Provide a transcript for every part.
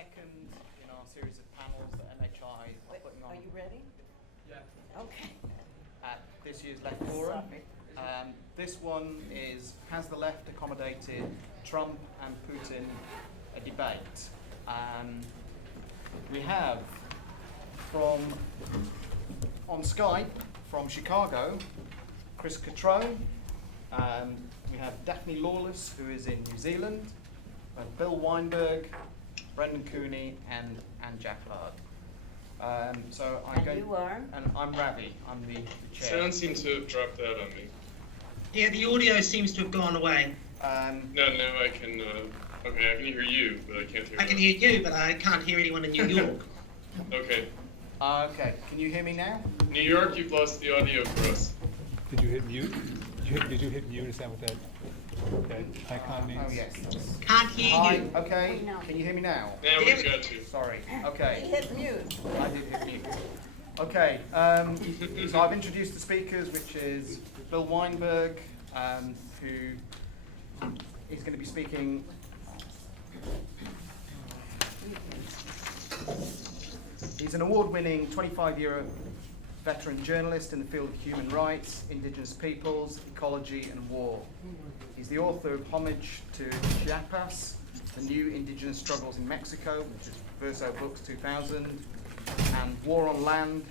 second in our series of panels that MHI are putting on. Are you ready? Yeah. Okay. At this year's Left Forum. This one is, has the left accommodated Trump and Putin a debate? We have on Skype from Chicago, Chris Catrone, we have Daphne Lawless, who is in New Zealand, Bill Weinberg, Brendan Cooney, and Jack Lard. You are? And I'm Ravi. I'm the chair. Sound seems to have dropped out on me. Yeah, the audio seems to have gone away. No, I can. Okay, I can hear you, but I can't hear. I can hear you, but I can't hear anyone in New York. Okay. Okay. Can you hear me now? New York, you've lost the audio for us. Did you hit mute? Did you hit mute? Is that what that icon means? Oh yes. Can't hear Hi. you. Okay. Can you hear me now? Now we've got you. Sorry. He Okay. hit mute. I did hit mute. Okay. So I've introduced the speakers, which is Bill Weinberg, who is going to be speaking. He's an award-winning 25-year veteran journalist in the field of human rights, indigenous peoples, ecology, and war. He's the author of Homage to Chiapas, The New Indigenous Struggles in Mexico, which is Verso Books 2000, and War on Land,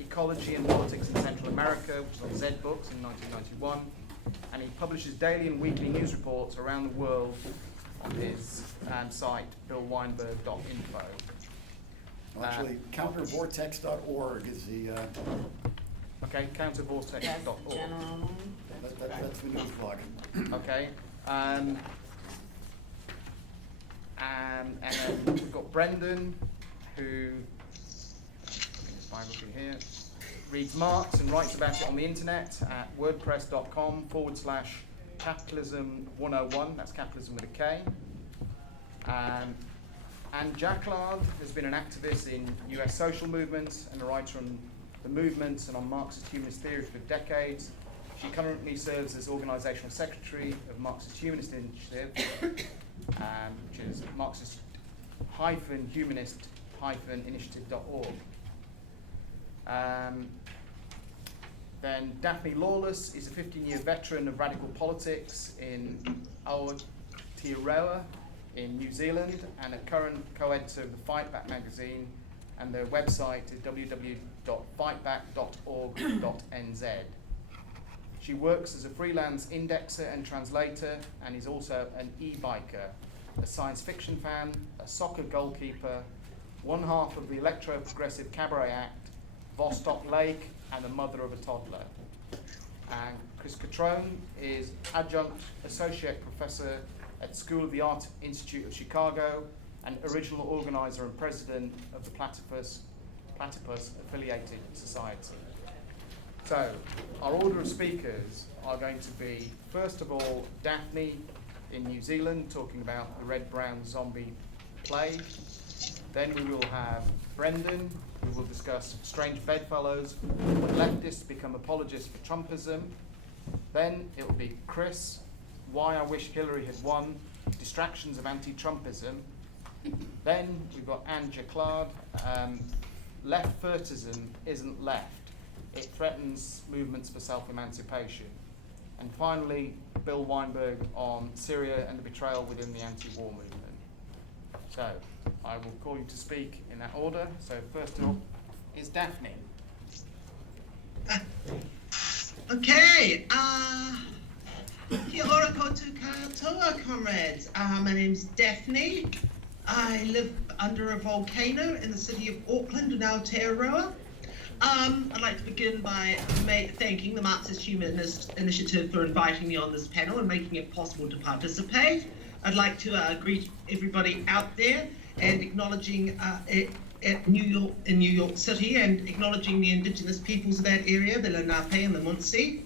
Ecology and Politics in Central America, which is on Z Books in 1991. And he publishes daily and weekly news reports around the world on his site, billweinberg.info. Well, actually, countervortex.org is the Okay, countervortex.org. General. that's the news blog. Okay. And then we've got Brendan, who his biography here, reads Marx and writes about it on the internet at wordpress.com/Populism 101. That's capitalism with a K. And Jack Lard has been an activist in US social movements and a writer on the movements and on Marxist-Humanist theory for decades. She currently serves as organizational secretary of Marxist-Humanist Initiative, which is Marxist-Humanist-initiative.org. Then Daphne Lawless is a 15-year veteran of radical politics in Aotearoa in New Zealand and a current co-editor of the Fight Back magazine, and their website is www.fightback.org.nz. She works as a freelance indexer and translator and is also an e-biker, a science fiction fan, a soccer goalkeeper, one half of the electro-progressive cabaret act, Vostok Lake, and a mother of a toddler. And Chris Catrone is adjunct associate professor at School of the Art Institute of Chicago and original organizer and president of the Platypus Affiliated Society. So, our order of speakers are going to be, first of all, Daphne in New Zealand talking about the red-brown zombie plague. Then we will have Brendan, who will discuss strange bedfellows, when leftists become apologists for Trumpism. Then it will be Chris, why I wish Hillary had won, distractions of anti-Trumpism. Then we've got Jack Lard, left-furtism isn't left. It threatens movements for self-emancipation. And finally, Bill Weinberg on Syria and the betrayal within the anti-war movement. So, I will call you to speak in that order. So first of all is Daphne. Okay. Kia ora koutou katoa, comrades. My name's Daphne. I live under a volcano in the city of Auckland in Aotearoa. I'd like to begin by thanking the Marxist-Humanist Initiative for inviting me on this panel and making it possible to participate. I'd like to greet everybody out there and acknowledging at New York City and acknowledging the indigenous peoples of that area, the Lenape and the Munsee.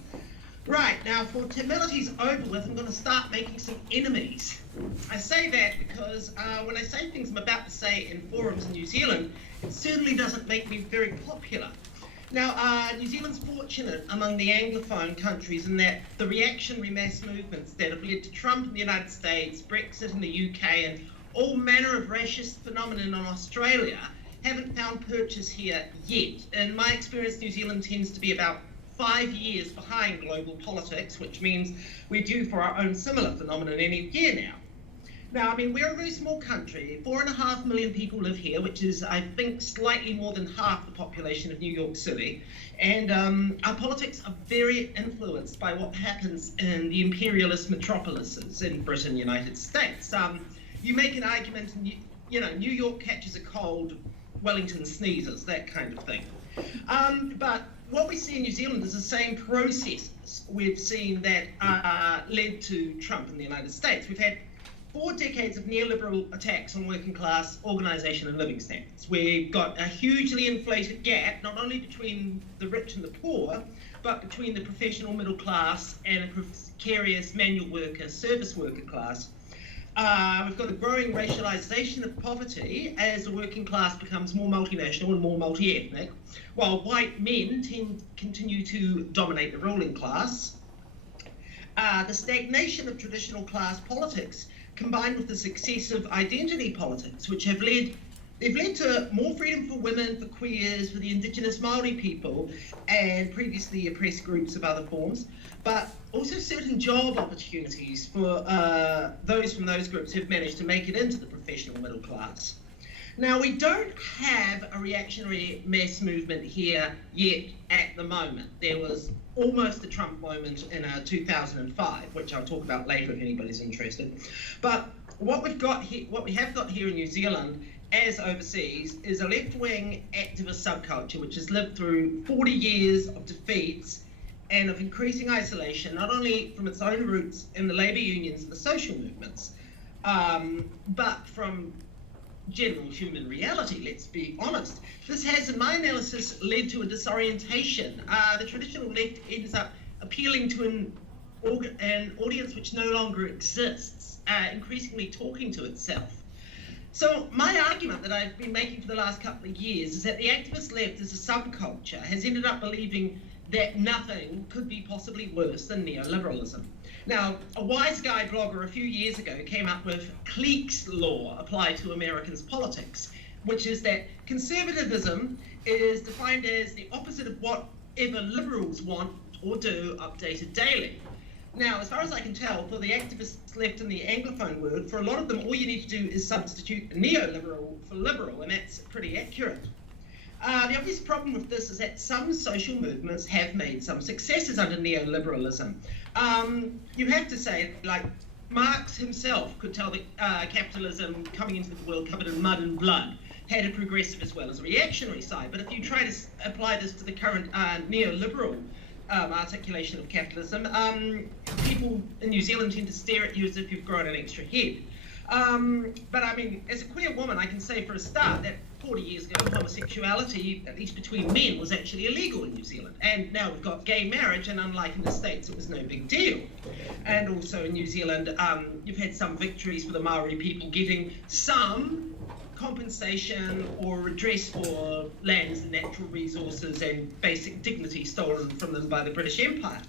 Right, now for timility's over with, I'm going to start making some enemies. I say that because when I say things I'm about to say in forums in New Zealand, it certainly doesn't make me very popular. Now, New Zealand's fortunate among the Anglophone countries in that the reactionary mass movements that have led to Trump in the United States, Brexit in the UK, and all manner of racist phenomenon in Australia haven't found purchase here yet. In my experience, New Zealand tends to be about 5 years behind global politics, which means we're due for our own similar phenomenon any year now. Now, I mean, we're a very small country. 4.5 million people live here, which is, I think, slightly more than half the population of New York City. And our politics are very influenced by what happens in the imperialist metropolises in Britain, United States. You make an argument, and New York catches a cold, Wellington sneezes, that kind of thing. But what we see in New Zealand is the same processes we've seen that led to Trump in the United States. We've had 4 decades of neoliberal attacks on working class organisation and living standards. We've got a hugely inflated gap, not only between the rich and the poor, but between the professional middle class and a precarious manual worker, service worker class. We've got a growing racialisation of poverty as the working class becomes more multinational and more multi-ethnic, while white men continue to dominate the ruling class. The stagnation of traditional class politics combined with the success of identity politics, which have led to more freedom for women, for queers, for the indigenous Maori people, and previously oppressed groups of other forms, but also certain job opportunities for those from those groups who've managed to make it into the professional middle class. Now, we don't have a reactionary mass movement here yet at the moment. There was almost a Trump moment in 2005, which I'll talk about later if anybody's interested. But what we have got here in New Zealand, as overseas, is a left-wing activist subculture which has lived through 40 years of defeats and of increasing isolation, not only from its own roots in the labour unions and the social movements, but from general human reality, let's be honest. This has, in my analysis, led to a disorientation. The traditional left ends up appealing to an audience which no longer exists, increasingly talking to itself. So my argument that I've been making for the last couple of years is that the activist left as a subculture has ended up believing that nothing could be possibly worse than neoliberalism. Now, a wise guy blogger a few years ago came up with cliques law applied to Americans' politics, which is that conservatism is defined as the opposite of whatever liberals want or do, updated daily. Now, as far as I can tell, for the activists left in the Anglophone world, for a lot of them, all you need to do is substitute neoliberal for liberal, and that's pretty accurate. The obvious problem with this is that some social movements have made some successes under neoliberalism. You have to say, like, Marx himself could tell that capitalism coming into the world covered in mud and blood had a progressive as well as a reactionary side. But if you try to apply this to the current neoliberal articulation of capitalism, people in New Zealand tend to stare at you as if you've grown an extra head. But I mean, as a queer woman, I can say for a start that 40 years ago, homosexuality, at least between men, was actually illegal in New Zealand. And now we've got gay marriage, and unlike in the States, it was no big deal. And also in New Zealand, you've had some victories for the Maori people getting some compensation or redress for lands and natural resources and basic dignity stolen from them by the British Empire.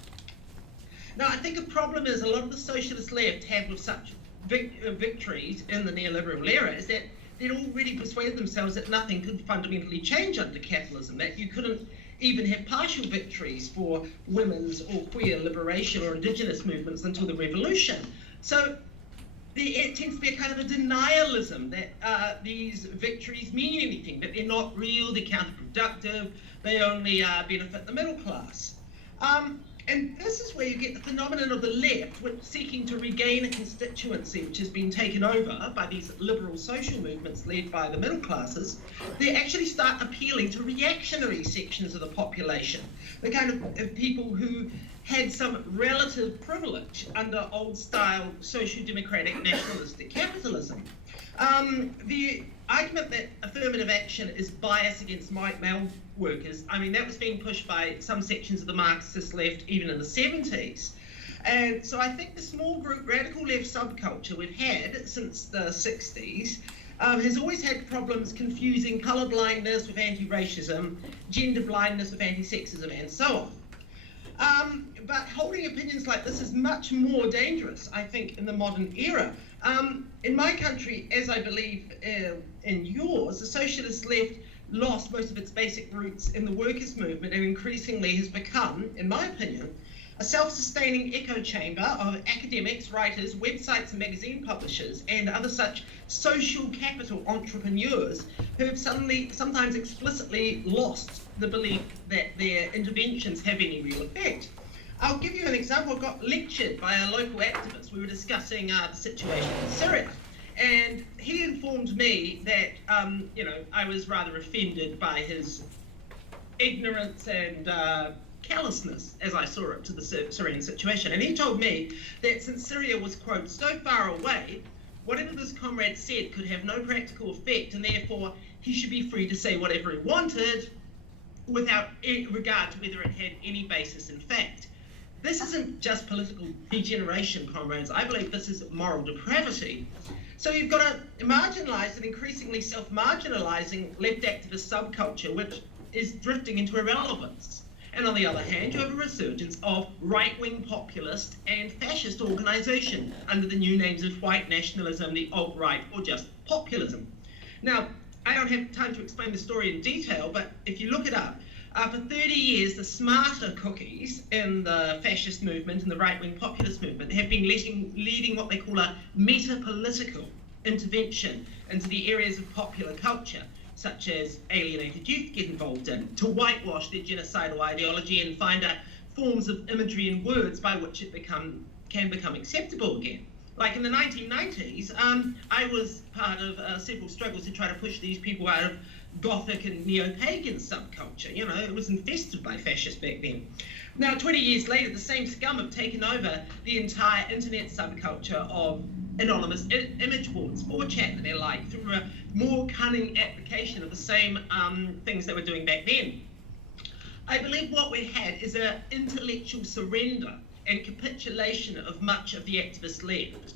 Now, I think a problem is a lot of the socialist left have with such victories in the neoliberal era is that they'd already persuaded themselves that nothing could fundamentally change under capitalism, that you couldn't even have partial victories for women's or queer liberation or indigenous movements until the revolution. So it tends to be a kind of a denialism that these victories mean anything, that they're not real, they're counterproductive, they only benefit the middle class. And this is where you get the phenomenon of the left, which seeking to regain a constituency which has been taken over by these liberal social movements led by the middle classes. They actually start appealing to reactionary sections of the population, the kind of people who had some relative privilege under old-style social-democratic nationalistic capitalism. The argument that affirmative action is bias against white male workers, I mean, that was being pushed by some sections of the Marxist left even in the 70s. And so I think the small group radical left subculture we've had since the 60s has always had problems confusing colour blindness with anti-racism, gender blindness with anti-sexism, and so on. But holding opinions like this is much more dangerous, I think, in the modern era. in my country, as I believe in yours, the socialist left lost most of its basic roots in the workers' movement and increasingly has become, in my opinion, a self-sustaining echo chamber of academics, writers, websites and magazine publishers, and other such social capital entrepreneurs who have sometimes explicitly lost the belief that their interventions have any real effect. I'll give you an example. I got lectured by a local activist. We were discussing the situation in Syria. And he informed me that, I was rather offended by his ignorance and callousness, as I saw it, to the Syrian situation. And he told me that since Syria was, quote, so far away, whatever this comrade said could have no practical effect, and therefore he should be free to say whatever he wanted without regard to whether it had any basis in fact. This isn't just political degeneration, comrades. I believe this is moral depravity. So you've got a marginalised and increasingly self-marginalising left activist subculture, which is drifting into irrelevance. And on the other hand, you have a resurgence of right-wing populist and fascist organisation under the new names of white nationalism, the alt-right, or just populism. Now, I don't have time to explain the story in detail, but if you look it up, for 30 years, the smarter cookies in the fascist movement and the right-wing populist movement have been leading what they call a meta-political intervention into the areas of popular culture, such as alienated youth get involved in, to whitewash their genocidal ideology and find out forms of imagery and words by which it can become acceptable again. Like in the 1990s, I was part of several struggles to try to push these people out of Gothic and neo-pagan subculture. You know, it was infested by fascists back then. Now, 20 years later, the same scum have taken over the entire internet subculture of anonymous image boards, 4chan and their like, through a more cunning application of the same things they were doing back then. I believe what we had is an intellectual surrender and capitulation of much of the activist left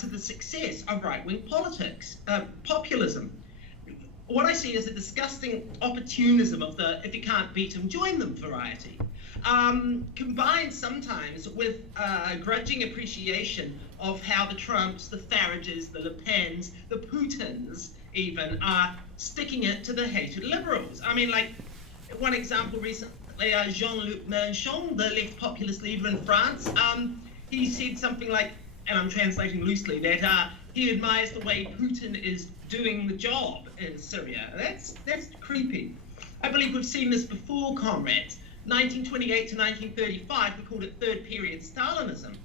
to the success of right-wing politics, populism. What I see is a disgusting opportunism of the if you can't beat them, join them variety, combined sometimes with a grudging appreciation of how the Trumps, the Farages, the Le Pens, the Putins even are sticking it to the hated liberals. I mean, like one example recently, Jean-Luc Mélenchon, the left populist leader in France, he said something like, and I'm translating loosely, that he admires the way Putin is doing the job in Syria. That's creepy. I believe we've seen this before, comrades. 1928 to 1935, we called it third period Stalinism.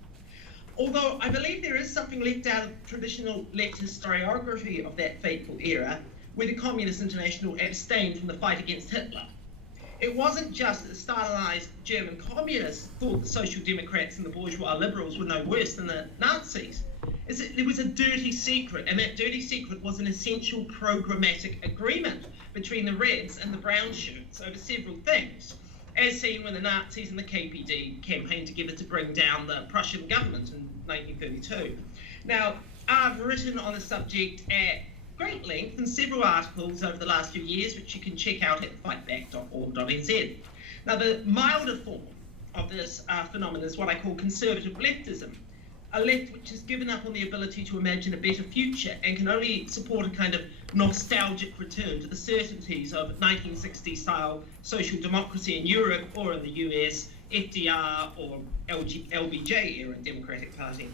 Although I believe there is something left out of traditional left historiography of that fateful era, where the Communist International abstained from the fight against Hitler. It wasn't just that the Stalinized German communists thought the Social Democrats and the bourgeois liberals were no worse than the Nazis. There was a dirty secret, and that dirty secret was an essential programmatic agreement between the Reds and the Brown shirts over several things, as seen when the Nazis and the KPD campaigned together to bring down the Prussian government in 1932. Now, I've written on the subject at great length in several articles over the last few years, which you can check out at fightback.org.nz. Now, the milder form of this phenomenon is what I call conservative leftism, a left which has given up on the ability to imagine a better future and can only support a kind of nostalgic return to the certainties of 1960s-style social democracy in Europe or in the US, FDR or LBJ era Democratic Party.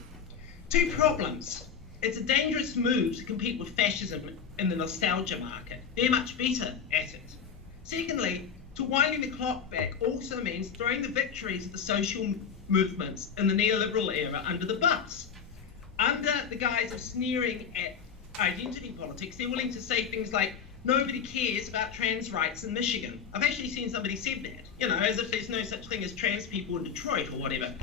Two problems. It's a dangerous move to compete with fascism in the nostalgia market. They're much better at it. Secondly, to winding the clock back also means throwing the victories of the social movements in the neoliberal era under the bus. Under the guise of sneering at identity politics, they're willing to say things like, nobody cares about trans rights in Michigan. I've actually seen somebody said that, you know, as if there's no such thing as trans people in Detroit or whatever.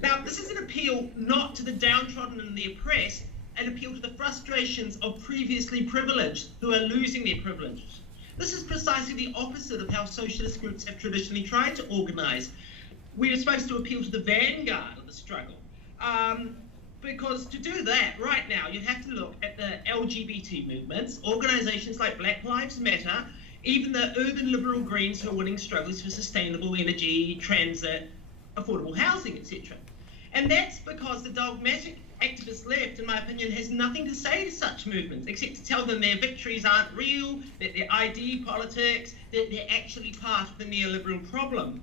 Now, this is an appeal not to the downtrodden and the oppressed, an appeal to the frustrations of previously privileged who are losing their privileges. This is precisely the opposite of how socialist groups have traditionally tried to organize. We are supposed to appeal to the vanguard of the struggle. Because to do that right now, you have to look at the LGBT movements, organizations like Black Lives Matter, even the urban liberal Greens who are winning struggles for sustainable energy, transit, affordable housing, etc. And that's because the dogmatic activist left, in my opinion, has nothing to say to such movements except to tell them their victories aren't real, that they're ID politics, that they're actually part of the neoliberal problem.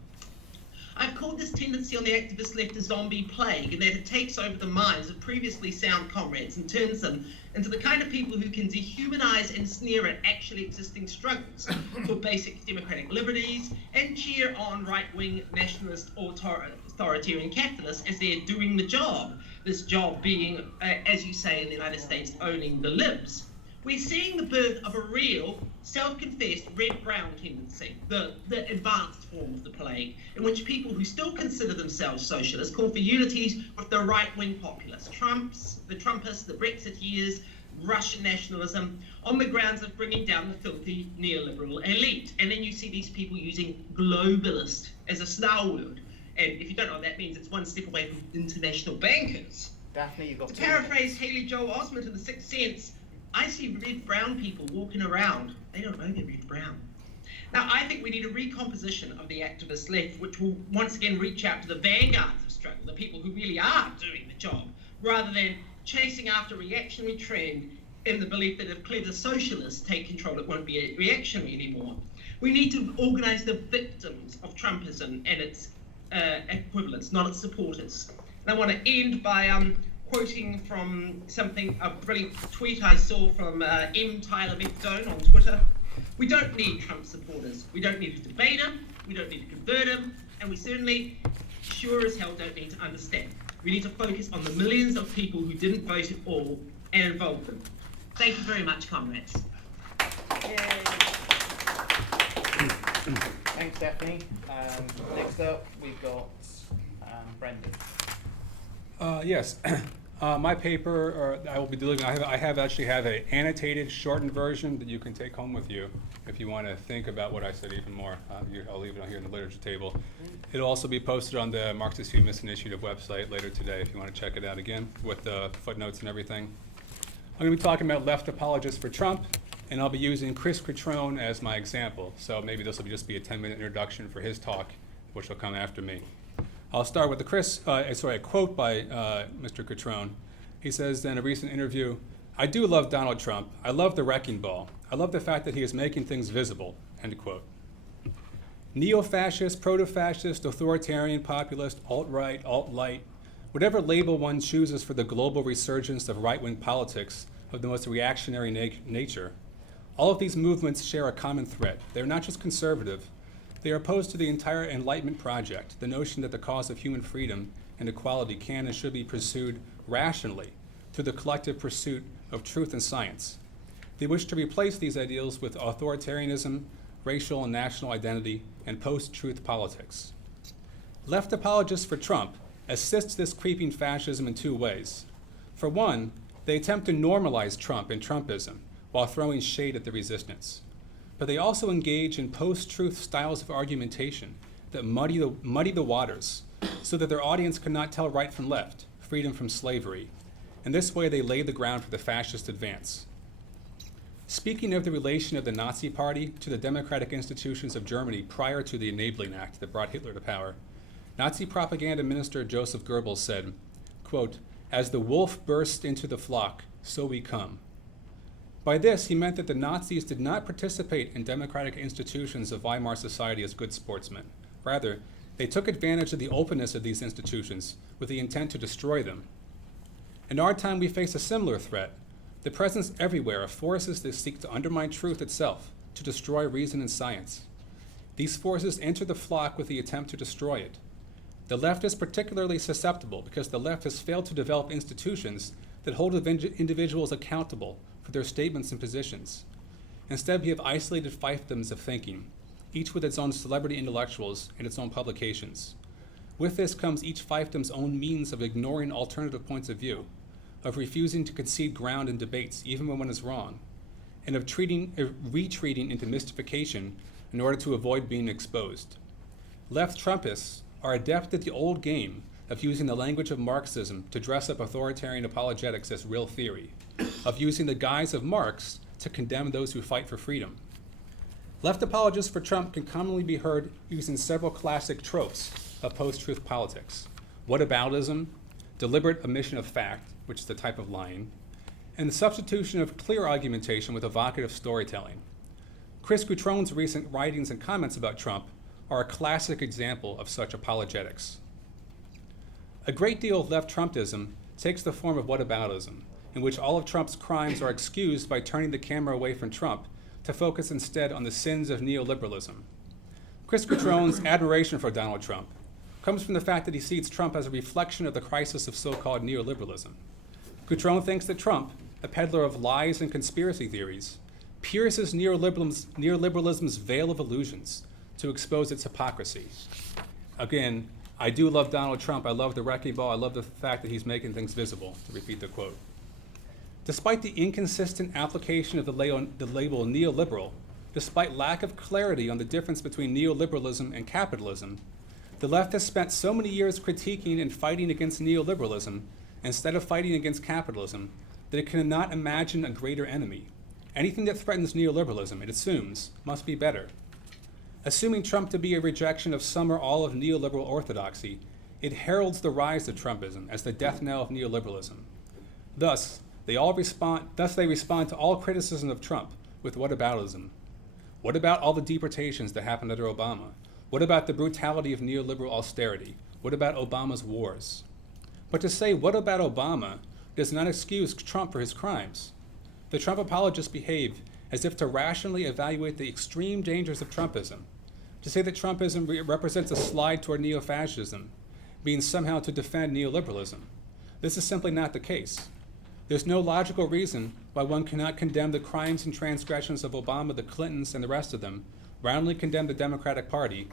I've called this tendency on the activist left a zombie plague, and that it takes over the minds of previously sound comrades and turns them into the kind of people who can dehumanize and sneer at actually existing struggles for basic democratic liberties and cheer on right-wing nationalist authoritarian capitalists as they're doing the job. This job being, as you say in the United States, owning the libs. We're seeing the birth of a real, self-confessed red-brown tendency, the advanced form of the plague, in which people who still consider themselves socialists call for unities with the right-wing populists, the Trumpists, the Brexiteers, Russian nationalism, on the grounds of bringing down the filthy neoliberal elite. And then you see these people using globalist as a snarl word. And if you don't know what that means, it's one step away from international bankers. Daphne, you've got To 2 paraphrase Haley Joel Osment in The Sixth Sense, I see red-brown people walking around. They don't know they're red-brown. Now, I think we need a recomposition of the activist left, which will once again reach out to the vanguards of struggle, the people who really are doing the job, rather than chasing after reactionary trend in the belief that if clever socialists take control, it won't be reactionary anymore. We need to organize the victims of Trumpism and its equivalents, not its supporters. And I want to end by quoting from a brilliant tweet I saw from M. Tyler McDone on Twitter. We don't need Trump supporters. We don't need to debate him. We don't need to convert him. And we certainly, sure as hell, don't need to understand. We need to focus on the millions of people who didn't vote at all and involve them. Thank you very much, comrades. Yay. Thanks, Daphne. Next up, we've got Brendan. Yes. My paper, I will be delivering. I actually have an annotated, shortened version that you can take home with you if you want to think about what I said even more. I'll leave it here in the literature table. It'll also be posted on the Marxist-Humanist Initiative website later today if you want to check it out again with the footnotes and everything. I'm going to be talking about left apologists for Trump, and I'll be using Chris Cutrone as my example. So maybe this will just be a 10-minute introduction for his talk, which will come after me. I'll start with a quote by Mr. Cutrone. He says in a recent interview, "I do love Donald Trump. I love the wrecking ball. I love the fact that he is making things visible," end quote. Neo-fascist, proto-fascist, authoritarian, populist, alt-right, alt-light, whatever label one chooses for the global resurgence of right-wing politics of the most reactionary nature, all of these movements share a common thread. They're not just conservative. They are opposed to the entire Enlightenment project, the notion that the cause of human freedom and equality can and should be pursued rationally through the collective pursuit of truth and science. They wish to replace these ideals with authoritarianism, racial and national identity, and post-truth politics. Left apologists for Trump assist this creeping fascism in 2 ways. For one, they attempt to normalize Trump and Trumpism while throwing shade at the resistance. But they also engage in post-truth styles of argumentation that muddy the waters so that their audience cannot tell right from left, freedom from slavery. In this way, they lay the ground for the fascist advance. Speaking of the relation of the Nazi Party to the democratic institutions of Germany prior to the Enabling Act that brought Hitler to power, Nazi propaganda minister Joseph Goebbels said, quote, "As the wolf bursts into the flock, so we come." By this, he meant that the Nazis did not participate in democratic institutions of Weimar society as good sportsmen. Rather, they took advantage of the openness of these institutions with the intent to destroy them. In our time, we face a similar threat, the presence everywhere of forces that seek to undermine truth itself, to destroy reason and science. These forces enter the flock with the attempt to destroy it. The left is particularly susceptible because the left has failed to develop institutions that hold individuals accountable for their statements and positions. Instead, we have isolated fiefdoms of thinking, each with its own celebrity intellectuals and its own publications. With this comes each fiefdom's own means of ignoring alternative points of view, of refusing to concede ground in debates even when one is wrong, and of retreating into mystification in order to avoid being exposed. Left Trumpists are adept at the old game of using the language of Marxism to dress up authoritarian apologetics as real theory, of using the guise of Marx to condemn those who fight for freedom. Left apologists for Trump can commonly be heard using several classic tropes of post-truth politics: whataboutism, deliberate omission of fact, which is a type of lying, and the substitution of clear argumentation with evocative storytelling. Chris Gutron's recent writings and comments about Trump are a classic example of such apologetics. A great deal of left Trumpism takes the form of whataboutism, in which all of Trump's crimes are excused by turning the camera away from Trump to focus instead on the sins of neoliberalism. Chris Gutron's admiration for Donald Trump comes from the fact that he sees Trump as a reflection of the crisis of so-called neoliberalism. Gutron thinks that Trump, a peddler of lies and conspiracy theories, pierces neoliberalism's veil of illusions to expose its hypocrisy. Again, I do love Donald Trump. I love the wrecking ball. I love the fact that he's making things visible, to repeat the quote. Despite the inconsistent application of the label neoliberal, despite lack of clarity on the difference between neoliberalism and capitalism, the left has spent so many years critiquing and fighting against neoliberalism instead of fighting against capitalism that it cannot imagine a greater enemy. Anything that threatens neoliberalism, it assumes, must be better. Assuming Trump to be a rejection of some or all of neoliberal orthodoxy, it heralds the rise of Trumpism as the death knell of neoliberalism. Thus, they respond to all criticism of Trump with whataboutism. What about all the deportations that happened under Obama? What about the brutality of neoliberal austerity? What about Obama's wars? But to say what about Obama does not excuse Trump for his crimes. The Trump apologists behave as if to rationally evaluate the extreme dangers of Trumpism. To say that Trumpism represents a slide toward neo-fascism means somehow to defend neoliberalism. This is simply not the case. There's no logical reason why one cannot condemn the crimes and transgressions of Obama, the Clintons, and the rest of them, roundly condemn the Democratic Party,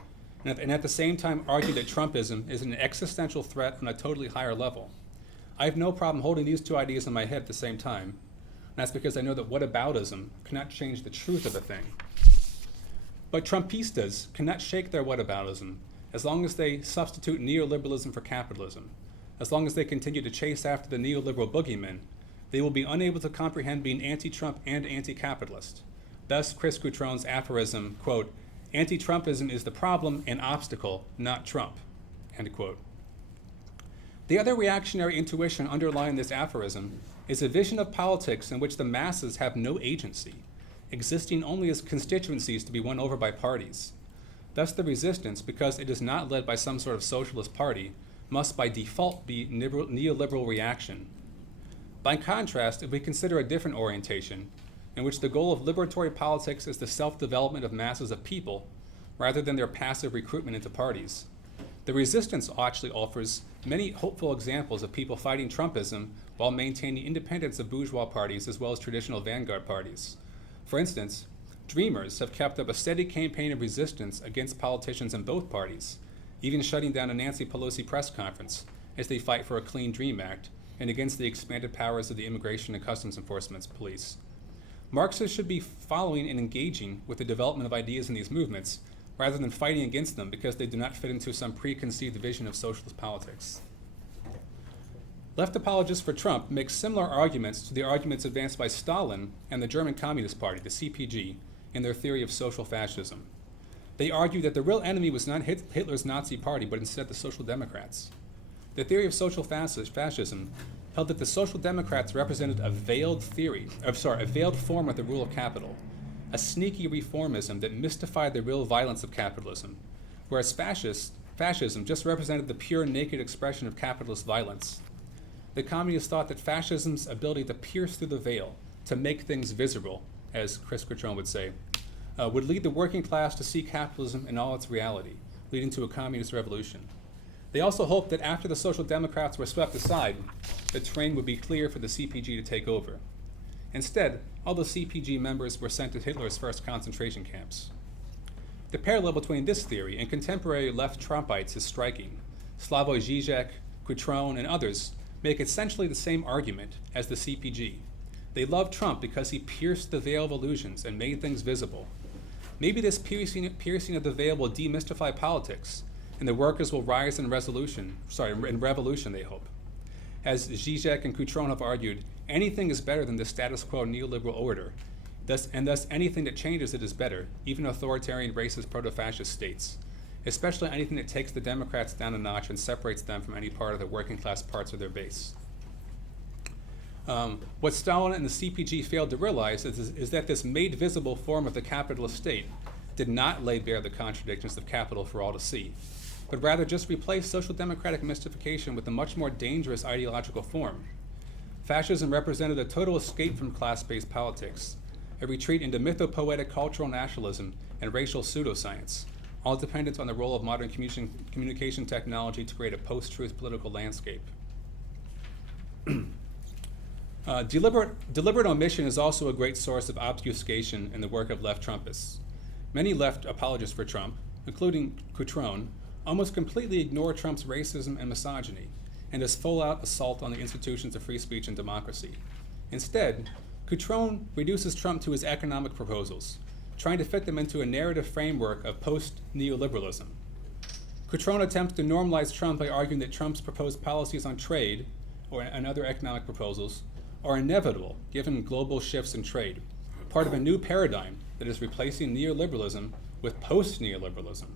and at the same time argue that Trumpism is an existential threat on a totally higher level. I have no problem holding these two ideas in my head at the same time, and that's because I know that whataboutism cannot change the truth of a thing. But Trumpistas cannot shake their whataboutism as long as they substitute neoliberalism for capitalism. As long as they continue to chase after the neoliberal boogeymen, they will be unable to comprehend being anti-Trump and anti-capitalist. Thus, Chris Gutron's aphorism, quote, "Anti-Trumpism is the problem and obstacle, not Trump," end quote. The other reactionary intuition underlying this aphorism is a vision of politics in which the masses have no agency, existing only as constituencies to be won over by parties. Thus, the resistance, because it is not led by some sort of socialist party, must by default be neoliberal reaction. By contrast, if we consider a different orientation, in which the goal of liberatory politics is the self-development of masses of people, rather than their passive recruitment into parties, the resistance actually offers many hopeful examples of people fighting Trumpism while maintaining independence of bourgeois parties as well as traditional vanguard parties. For instance, Dreamers have kept up a steady campaign of resistance against politicians in both parties, even shutting down a Nancy Pelosi press conference as they fight for a Clean Dream Act and against the expanded powers of the Immigration and Customs Enforcement Police. Marxists should be following and engaging with the development of ideas in these movements rather than fighting against them because they do not fit into some preconceived vision of socialist politics. Left apologists for Trump make similar arguments to the arguments advanced by Stalin and the German Communist Party, the CPG, in their theory of social fascism. They argue that the real enemy was not Hitler's Nazi party, but instead the Social Democrats. The theory of social fascism held that the Social Democrats represented a veiled form of the rule of capital, a sneaky reformism that mystified the real violence of capitalism, whereas fascism just represented the pure, naked expression of capitalist violence. The communists thought that fascism's ability to pierce through the veil, to make things visible, as Chris Gutron would say, would lead the working class to see capitalism in all its reality, leading to a communist revolution. They also hoped that after the Social Democrats were swept aside, the terrain would be clear for the CPG to take over. Instead, all the CPG members were sent to Hitler's first concentration camps. The parallel between this theory and contemporary left Trumpites is striking. Slavoj Žižek, Gutron, and others make essentially the same argument as the CPG. They love Trump because he pierced the veil of illusions and made things visible. Maybe this piercing of the veil will demystify politics, and the workers will rise in revolution, they hope. As Žižek and Gutron have argued, anything is better than the status quo neoliberal order, thus anything that changes it is better, even authoritarian, racist, proto-fascist states, especially anything that takes the Democrats down a notch and separates them from any part of the working class parts of their base. What Stalin and the CPG failed to realize is that this made visible form of the capitalist state did not lay bare the contradictions of capital for all to see, but rather just replaced social democratic mystification with a much more dangerous ideological form. Fascism represented a total escape from class-based politics, a retreat into mythopoetic cultural nationalism and racial pseudoscience, all dependent on the role of modern communication technology to create a post-truth political landscape. Deliberate omission is also a great source of obfuscation in the work of left Trumpists. Many left apologists for Trump, including Cutrone, almost completely ignore Trump's racism and misogyny and his full-out assault on the institutions of free speech and democracy. Instead, Cutrone reduces Trump to his economic proposals, trying to fit them into a narrative framework of post-neoliberalism. Cutrone attempts to normalize Trump by arguing that Trump's proposed policies on trade and other economic proposals are inevitable given global shifts in trade, part of a new paradigm that is replacing neoliberalism with post-neoliberalism.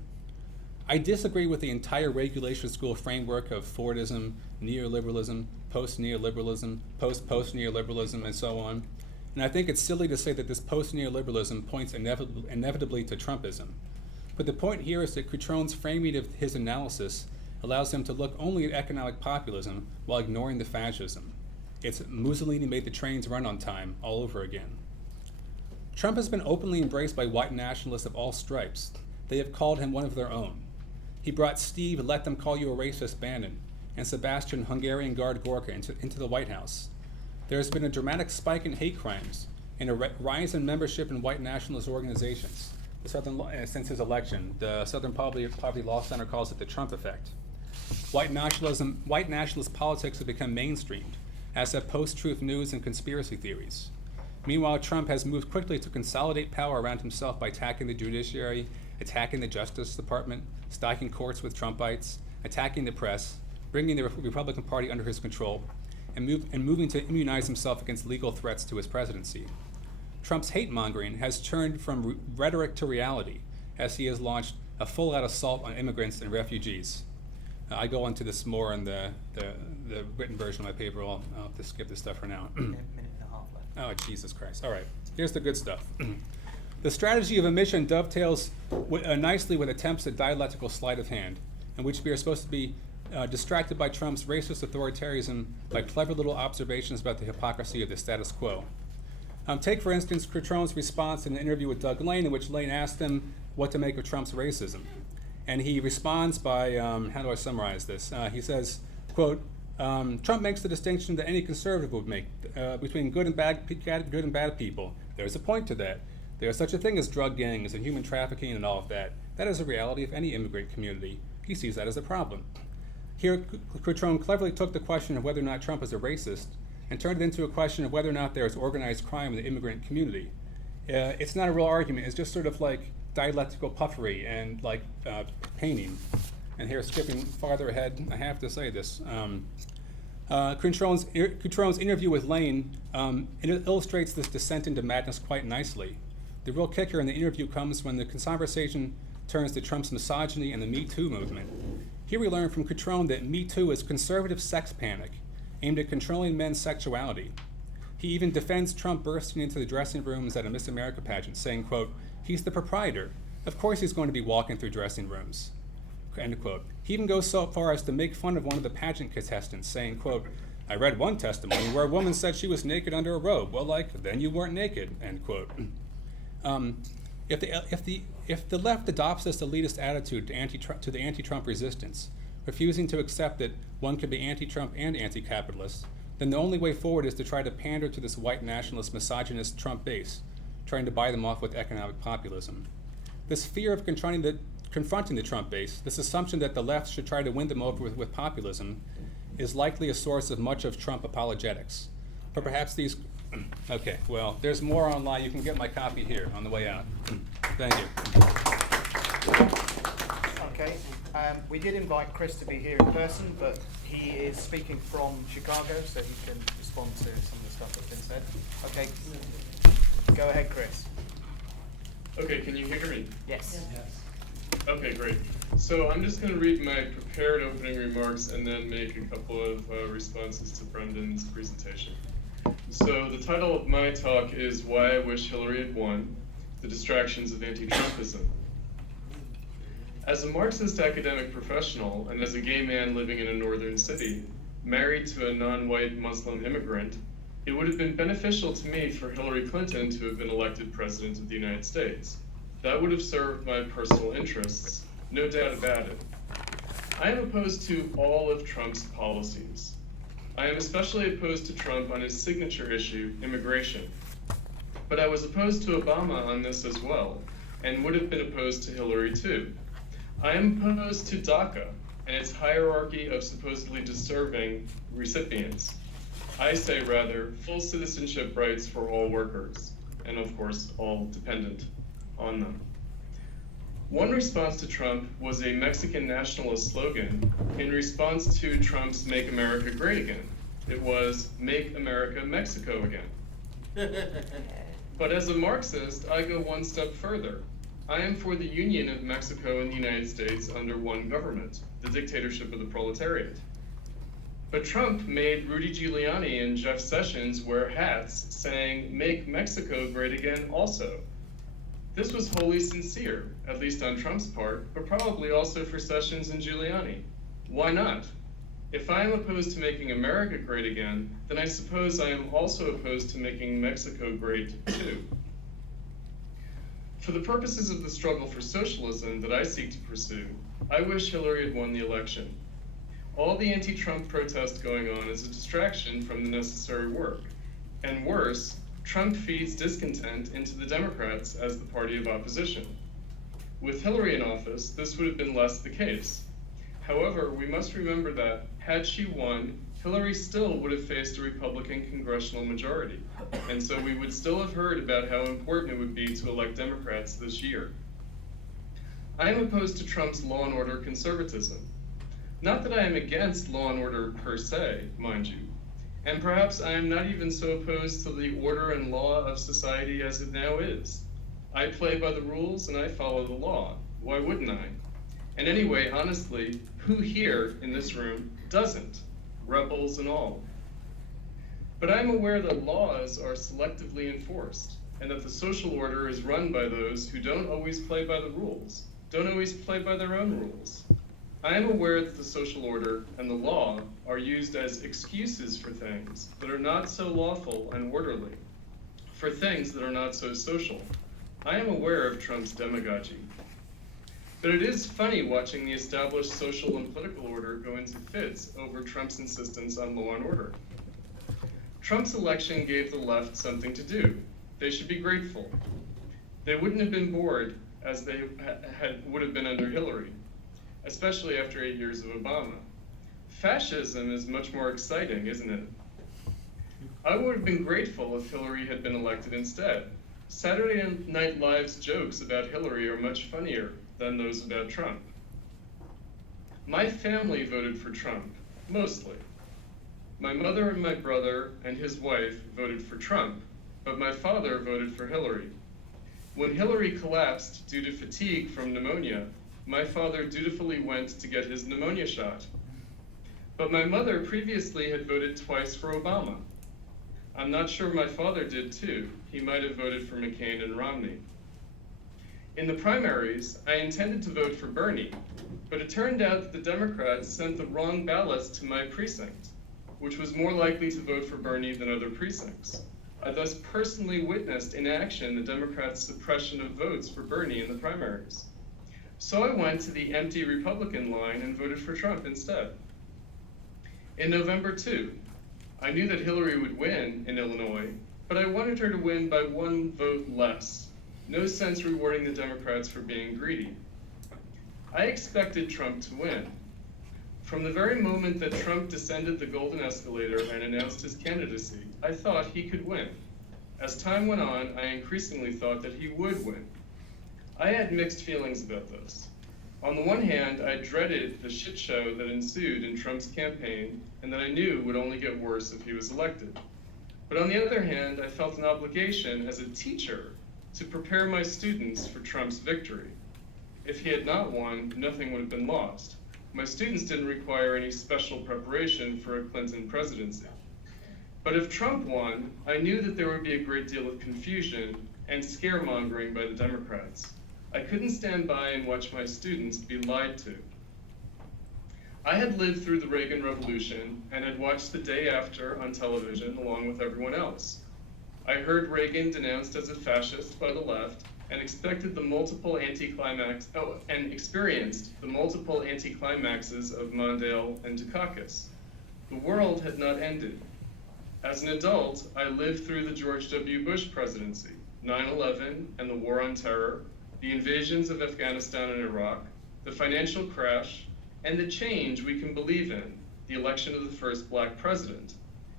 I disagree with the entire regulation school framework of Fordism, neoliberalism, post-neoliberalism, post-neoliberalism, and so on. And I think it's silly to say that this post-neoliberalism points inevitably to Trumpism. But the point here is that Cutrone's framing of his analysis allows him to look only at economic populism while ignoring the fascism. It's Mussolini made the trains run on time all over again. Trump has been openly embraced by white nationalists of all stripes. They have called him one of their own. He brought Steve, let them call you a racist, Bannon, and Sebastian, Hungarian guard Gorka, into the White House. There has been a dramatic spike in hate crimes and a rise in membership in white nationalist organizations. Since his election, the Southern Poverty Law Center calls it the Trump effect. White nationalist politics have become mainstreamed, as have post-truth news and conspiracy theories. Meanwhile, Trump has moved quickly to consolidate power around himself by attacking the judiciary, attacking the Justice Department, stocking courts with Trumpites, attacking the press, bringing the Republican Party under his control, and moving to immunize himself against legal threats to his presidency. Trump's hate-mongering has turned from rhetoric to reality, as he has launched a full-out assault on immigrants and refugees. I go into this more in the written version of my paper. I'll have to skip this stuff for now. A minute and a half left. Oh, Jesus Christ. All right, here's the good stuff. The strategy of omission dovetails nicely with attempts at dialectical sleight of hand, in which we are supposed to be distracted by Trump's racist authoritarianism by clever little observations about the hypocrisy of the status quo. Take, for instance, Cutrone's response in an interview with Doug Lane, in which Lane asked him what to make of Trump's racism. And he responds by, how do I summarize this? He says, quote, Trump makes the distinction that any conservative would make between good and bad people. There's a point to that. There is such a thing as drug gangs and human trafficking and all of that. That is a reality of any immigrant community. He sees that as a problem. Here, Cutrone cleverly took the question of whether or not Trump is a racist and turned it into a question of whether or not there is organized crime in the immigrant community. It's not a real argument. It's just sort of like dialectical puffery and like painting. And here, skipping farther ahead, I have to say this. Cutrone's interview with Lane it illustrates this descent into madness quite nicely. The real kicker in the interview comes when the conversation turns to Trump's misogyny and the Me Too movement. Here we learn from Cutrone that Me Too is conservative sex panic aimed at controlling men's sexuality. He even defends Trump bursting into the dressing rooms at a Miss America pageant, saying, quote, he's the proprietor. Of course he's going to be walking through dressing rooms, end quote. He even goes so far as to make fun of one of the pageant contestants, saying, quote, I read one testimony where a woman said she was naked under a robe. Well, like, then you weren't naked, end quote. If the left adopts this elitist attitude to the anti-Trump resistance, refusing to accept that one can be anti-Trump and anti-capitalist, then the only way forward is to try to pander to this white nationalist, misogynist Trump base, trying to buy them off with economic populism. This fear of confronting the Trump base, this assumption that the left should try to win them over with populism, is likely a source of much of Trump apologetics. But perhaps these, okay, well, there's more online. You can get my copy here on the way out. Thank you. Okay, we did invite Chris to be here in person, but he is speaking from Chicago, so he can respond to some of the stuff that's been said. Okay, go ahead, Chris. Okay, can you hear me? Yes. Okay, great. So I'm just going to read my prepared opening remarks and then make a couple of responses to Brendan's presentation. So the title of my talk is Why I Wish Hillary Had Won, The Distractions of Anti-Trumpism. As a Marxist academic professional and as a gay man living in a northern city, married to a non-white Muslim immigrant, it would have been beneficial to me for Hillary Clinton to have been elected President of the United States. That would have served my personal interests, no doubt about it. I am opposed to all of Trump's policies. I am especially opposed to Trump on his signature issue, immigration. But I was opposed to Obama on this as well, and would have been opposed to Hillary too. I am opposed to DACA and its hierarchy of supposedly deserving recipients. I say rather, full citizenship rights for all workers, and of course, all dependent on them. One response to Trump was a Mexican nationalist slogan in response to Trump's Make America Great Again. It was, Make America Mexico Again. But as a Marxist, I go one step further. I am for the union of Mexico and the United States under one government, the dictatorship of the proletariat. But Trump made Rudy Giuliani and Jeff Sessions wear hats saying, Make Mexico Great Again also. This was wholly sincere, at least on Trump's part, but probably also for Sessions and Giuliani. Why not? If I am opposed to making America great again, then I suppose I am also opposed to making Mexico great too. For the purposes of the struggle for socialism that I seek to pursue, I wish Hillary had won the election. All the anti-Trump protest going on is a distraction from the necessary work. And worse, Trump feeds discontent into the Democrats as the party of opposition. With Hillary in office, this would have been less the case. However, we must remember that, had she won, Hillary still would have faced a Republican congressional majority, and so we would still have heard about how important it would be to elect Democrats this year. I am opposed to Trump's law and order conservatism. Not that I am against law and order per se, mind you, and perhaps I am not even so opposed to the order and law of society as it now is. I play by the rules and I follow the law. Why wouldn't I? And anyway, honestly, who here in this room doesn't? Rebels and all. But I'm aware that laws are selectively enforced, and that the social order is run by those who don't always play by the rules, don't always play by their own rules. I am aware that the social order and the law are used as excuses for things that are not so lawful and orderly, for things that are not so social. I am aware of Trump's demagogy. But it is funny watching the established social and political order go into fits over Trump's insistence on law and order. Trump's election gave the left something to do. They should be grateful. They wouldn't have been bored as they would have been under Hillary, especially after 8 years of Obama. Fascism is much more exciting, isn't it? I would have been grateful if Hillary had been elected instead. Saturday Night Live's jokes about Hillary are much funnier than those about Trump. My family voted for Trump, mostly. My mother and my brother and his wife voted for Trump, but my father voted for Hillary. When Hillary collapsed due to fatigue from pneumonia, my father dutifully went to get his pneumonia shot. But my mother previously had voted twice for Obama. I'm not sure my father did too. He might have voted for McCain and Romney. In the primaries, I intended to vote for Bernie, but it turned out that the Democrats sent the wrong ballots to my precinct, which was more likely to vote for Bernie than other precincts. I thus personally witnessed in action the Democrats' suppression of votes for Bernie in the primaries. So I went to the empty Republican line and voted for Trump instead. In November, too, I knew that Hillary would win in Illinois, but I wanted her to win by 1 vote less. No sense rewarding the Democrats for being greedy. I expected Trump to win. From the very moment that Trump descended the golden escalator and announced his candidacy, I thought he could win. As time went on, I increasingly thought that he would win. I had mixed feelings about this. On the one hand, I dreaded the shit show that ensued in Trump's campaign and that I knew would only get worse if he was elected. But on the other hand, I felt an obligation as a teacher to prepare my students for Trump's victory. If he had not won, nothing would have been lost. My students didn't require any special preparation for a Clinton presidency. But if Trump won, I knew that there would be a great deal of confusion and scaremongering by the Democrats. I couldn't stand by and watch my students be lied to. I had lived through the Reagan Revolution and had watched the day after on television along with everyone else. I heard Reagan denounced as a fascist by the left and experienced the multiple anticlimaxes of Mondale and Dukakis. The world had not ended. As an adult, I lived through the George W. Bush presidency, 9/11 and the War on Terror, the invasions of Afghanistan and Iraq, the financial crash, and the change we can believe in, the election of the first black president.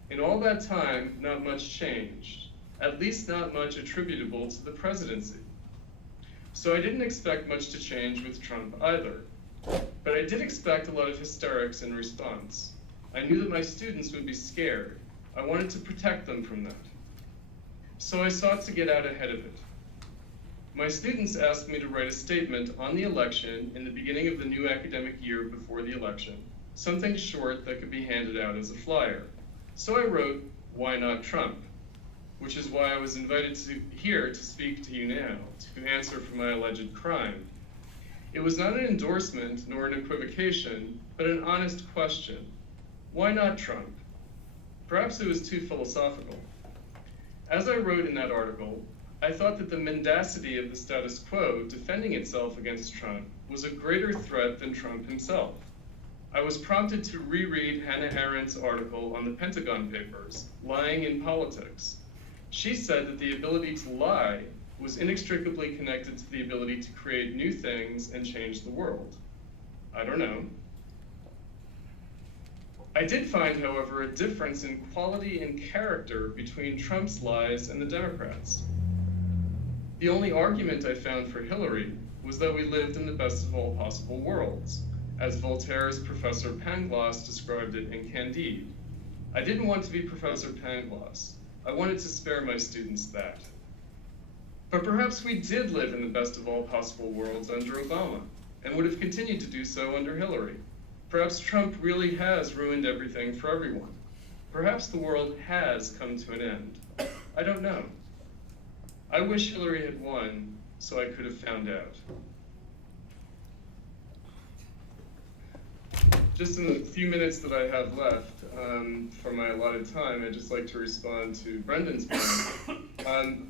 In all that time, not much changed, at least not much attributable to the presidency. So I didn't expect much to change with Trump either. But I did expect a lot of hysterics in response. I knew that my students would be scared. I wanted to protect them from that. So I sought to get out ahead of it. My students asked me to write a statement on the election in the beginning of the new academic year before the election, something short that could be handed out as a flyer. So I wrote, "Why not Trump?" which is why I was invited here to speak to you now, to answer for my alleged crime. It was not an endorsement nor an equivocation, but an honest question. Why not Trump? Perhaps it was too philosophical. As I wrote in that article, I thought that the mendacity of the status quo defending itself against Trump was a greater threat than Trump himself. I was prompted to reread Hannah Arendt's article on the Pentagon Papers, Lying in Politics. She said that the ability to lie was inextricably connected to the ability to create new things and change the world. I don't know. I did find, however, a difference in quality and character between Trump's lies and the Democrats. The only argument I found for Hillary was that we lived in the best of all possible worlds, as Voltaire's Professor Pangloss described it in Candide. I didn't want to be Professor Pangloss. I wanted to spare my students that. But perhaps we did live in the best of all possible worlds under Obama, and would have continued to do so under Hillary. Perhaps Trump really has ruined everything for everyone. Perhaps the world has come to an end. I don't know. I wish Hillary had won, so I could have found out. Just in the few minutes that I have left for my allotted time, I'd just like to respond to Brendan's point.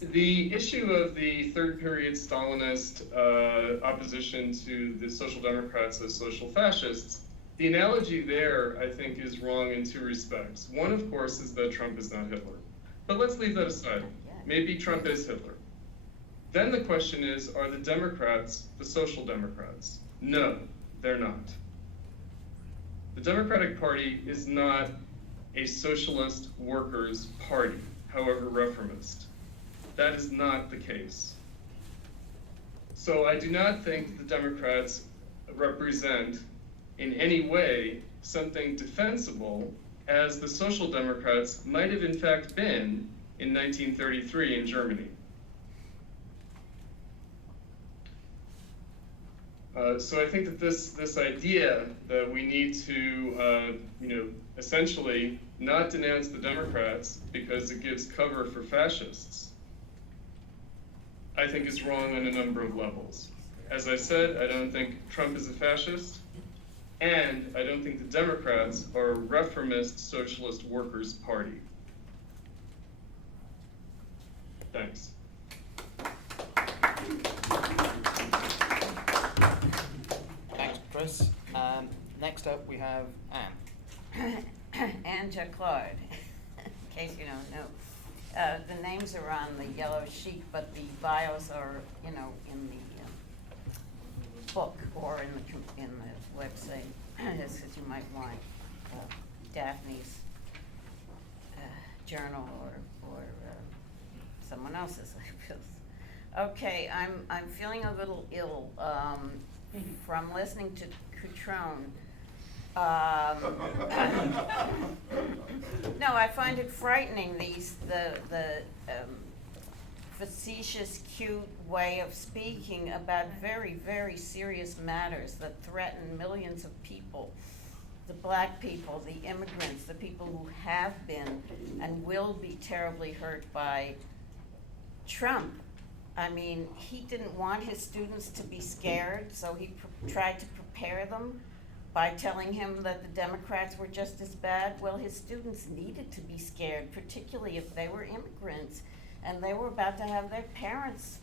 The issue of the third period Stalinist opposition to the Social Democrats as social fascists, the analogy there, I think, is wrong in two respects. One, of course, is that Trump is not Hitler. But let's leave that aside. Maybe Trump is Hitler. Then the question is, are the Democrats the Social Democrats? No, they're not. The Democratic Party is not a socialist workers' party, however reformist. That is not the case. So I do not think the Democrats represent in any way something defensible, as the Social Democrats might have in fact been in 1933 in Germany. So I think that this idea that we need to, essentially not denounce the Democrats because it gives cover for fascists, I think is wrong on a number of levels. As I said, I don't think Trump is a fascist, and I don't think the Democrats are a reformist socialist workers' party. Thanks. Thanks, Chris. Next up, we have Anne. Anne Jacquard, in case you don't know. The names are on the yellow sheet, but the bios are, in the book or in the website, as you might want Daphne's journal or someone else's, I feel. Okay, I'm feeling a little ill from listening to Cutrone. No, I find it frightening, the facetious, cute way of speaking about very, very serious matters that threaten millions of people the black people, the immigrants, the people who have been and will be terribly hurt by Trump. I mean, he didn't want his students to be scared, so he tried to prepare them by telling him that the Democrats were just as bad. Well, his students needed to be scared, particularly if they were immigrants and they were about to have their parents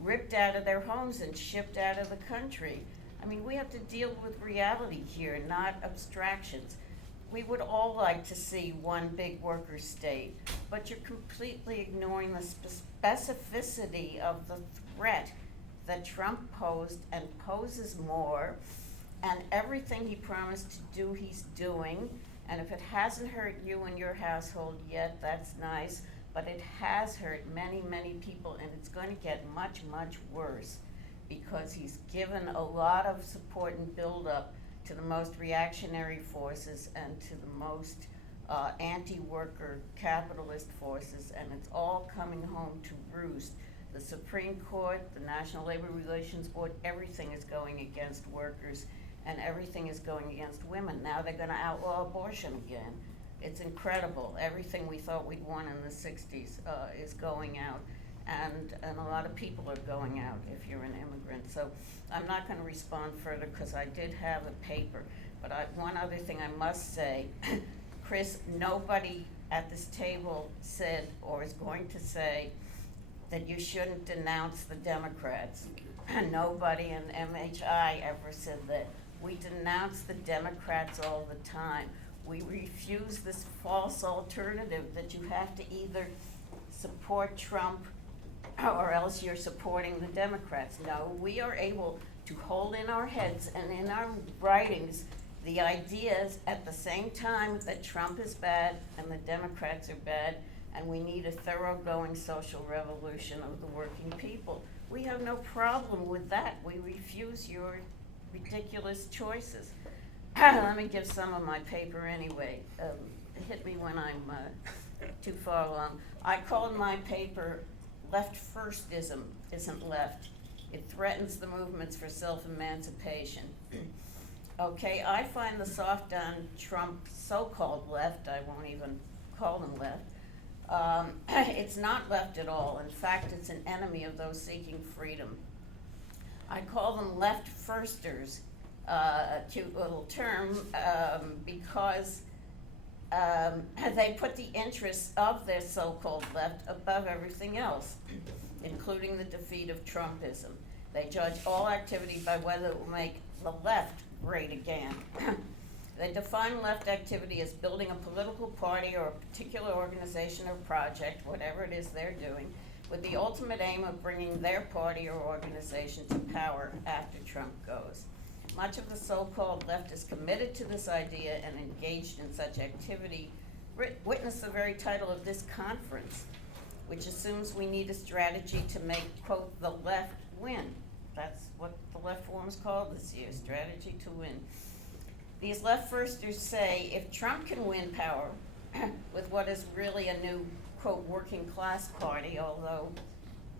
ripped out of their homes and shipped out of the country. I mean, we have to deal with reality here, not abstractions. We would all like to see one big worker state, but you're completely ignoring the specificity of the threat that Trump posed and poses more, and everything he promised to do, he's doing. And if it hasn't hurt you and your household yet, that's nice, but it has hurt many, many people, and it's going to get much, much worse, because he's given a lot of support and build-up to the most reactionary forces and to the most anti-worker capitalist forces, and it's all coming home to roost. The Supreme Court, the National Labor Relations Board, everything is going against workers, and everything is going against women. Now they're gonna outlaw abortion again. It's incredible. Everything we thought we'd won in the 60s is going out. And a lot of people are going out if you're an immigrant. So I'm not going to respond further because I did have a paper. But one other thing I must say, Chris, nobody at this table said or is going to say that you shouldn't denounce the Democrats. Nobody in MHI ever said that. We denounce the Democrats all the time. We refuse this false alternative that you have to either support Trump or else you're supporting the Democrats. No, we are able to hold in our heads and in our writings the ideas at the same time that Trump is bad and the Democrats are bad, and we need a thoroughgoing social revolution of the working people. We have no problem with that. We refuse your ridiculous choices. Let me give some of my paper anyway. Hit me when I'm too far along. I called my paper Left Firstism Isn't Left. It threatens the movements for self-emancipation. Okay, I find the soft on Trump so-called left, I won't even call them left, it's not left at all. In fact, it's an enemy of those seeking freedom. I call them left firsters, a cute little term, because they put the interests of their so-called left above everything else, including the defeat of Trumpism. They judge all activity by whether it will make the left great again. They define left activity as building a political party or a particular organization or project, whatever it is they're doing, with the ultimate aim of bringing their party or organization to power after Trump goes. Much of the so-called left is committed to this idea and engaged in such activity. Witness the very title of this conference, which assumes we need a strategy to make, quote, the left win. That's what the left forum is called this year, Strategy to Win. These left firsters say if Trump can win power with what is really a new, quote, working class party, although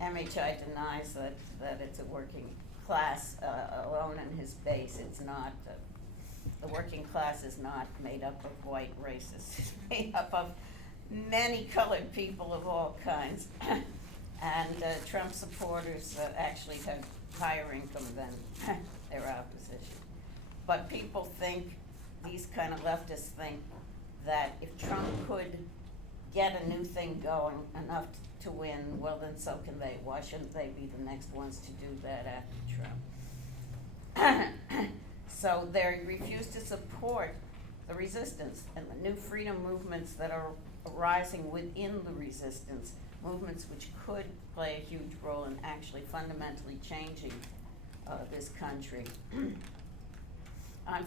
MHI denies that it's a working class alone in his base. It's not, the working class is not made up of white racists. It's made up of many colored people of all kinds. And Trump supporters actually have higher income than their opposition. But people think, these kind of leftists think, that if Trump could get a new thing going enough to win, well then so can they. Why shouldn't they be the next ones to do that after Trump? So they refuse to support the resistance and the new freedom movements that are arising within the resistance, movements which could play a huge role in actually fundamentally changing this country.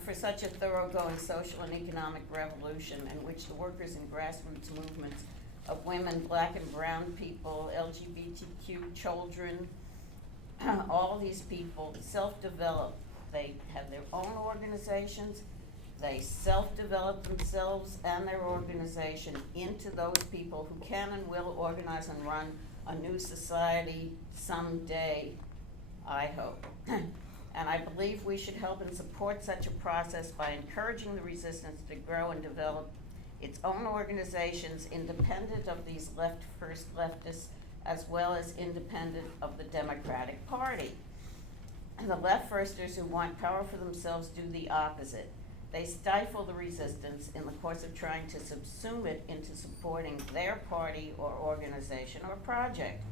For such a thoroughgoing social and economic revolution in which the workers and grassroots movements of women, black and brown people, LGBTQ children, all these people self-develop. They have their own organizations. They self-develop themselves and their organization into those people who can and will organize and run a new society someday, I hope. And I believe we should help and support such a process by encouraging the resistance to grow and develop its own organizations independent of these left-first leftists, as well as independent of the Democratic Party. And the left-firsters who want power for themselves do the opposite. They stifle the resistance in the course of trying to subsume it into supporting their party or organization or project.